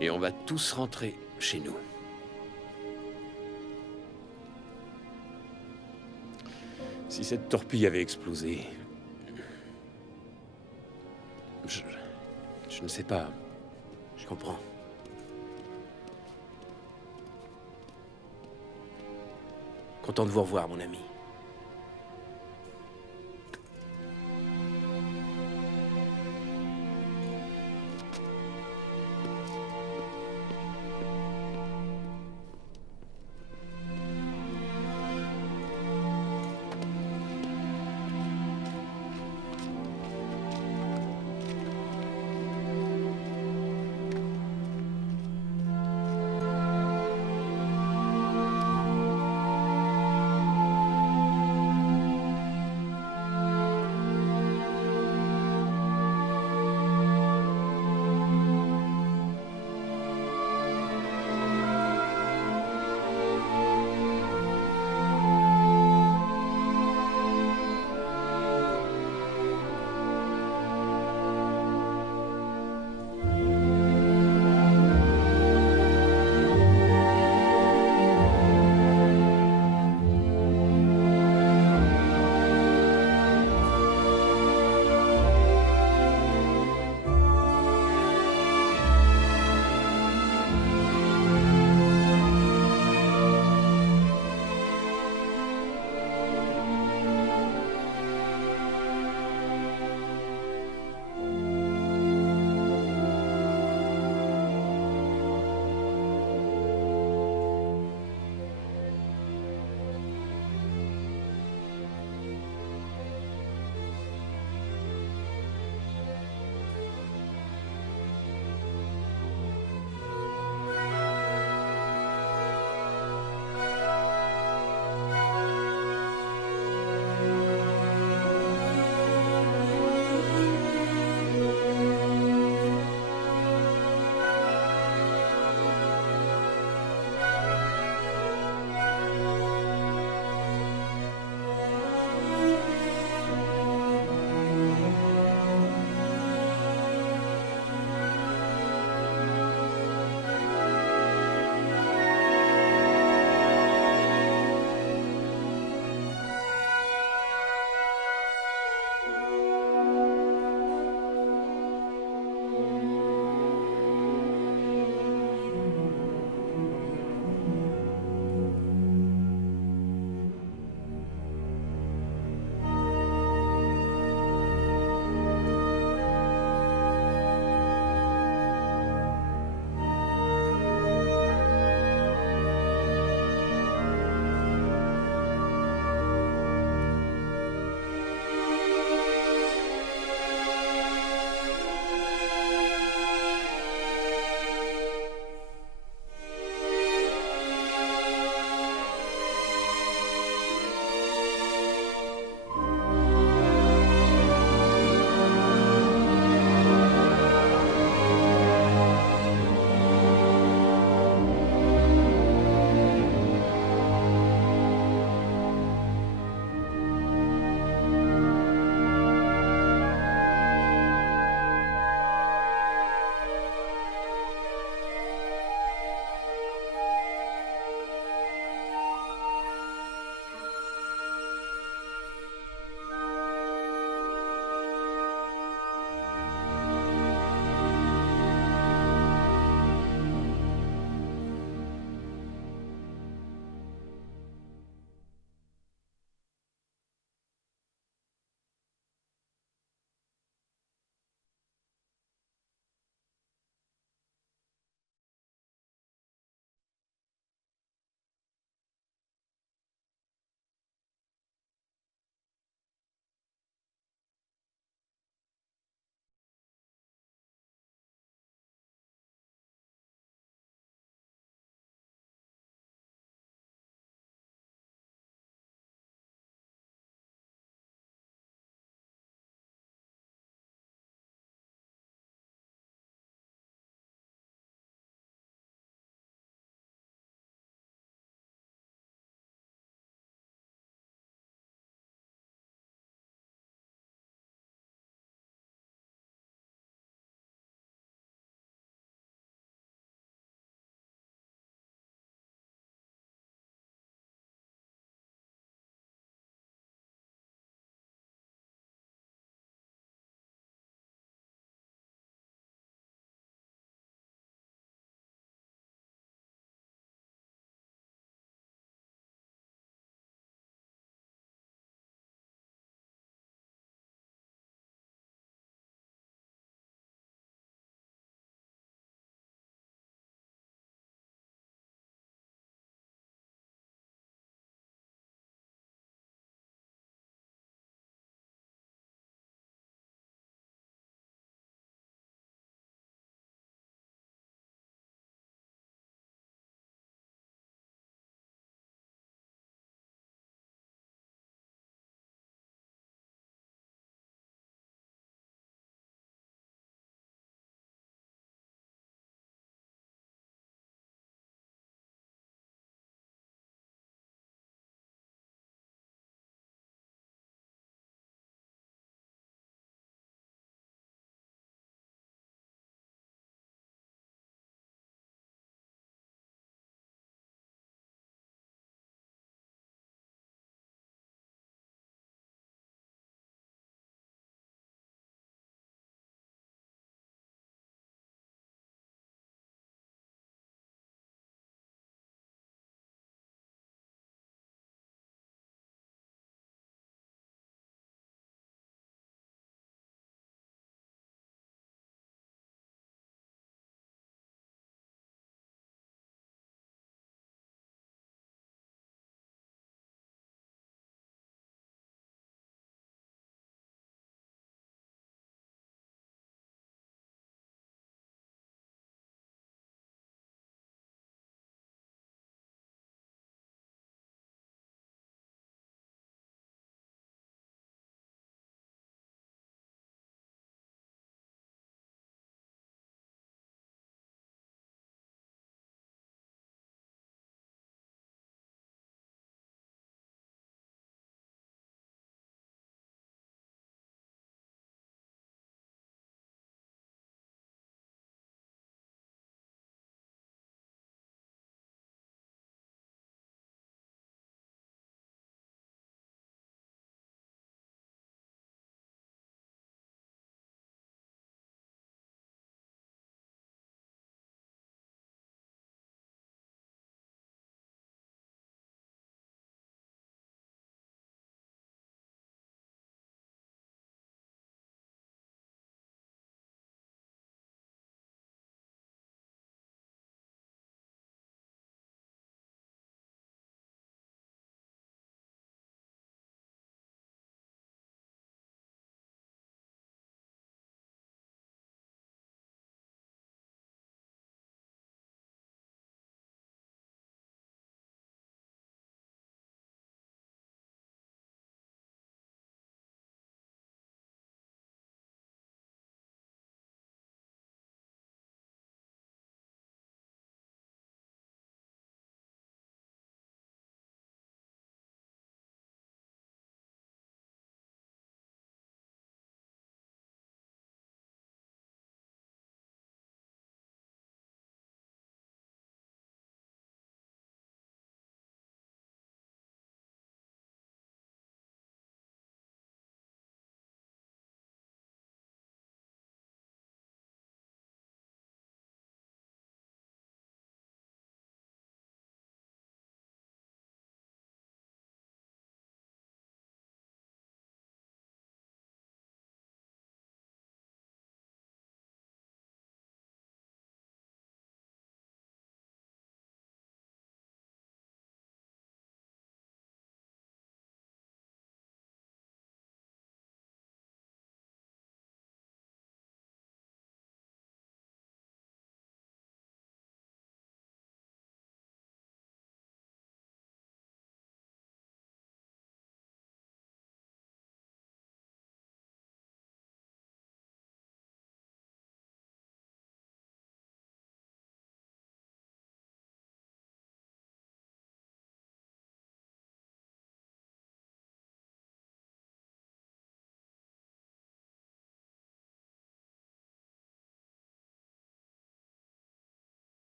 Et on va tous rentrer chez nous. Si cette torpille avait explosé... Je ne sais pas. Je comprends. Content de vous revoir, mon ami.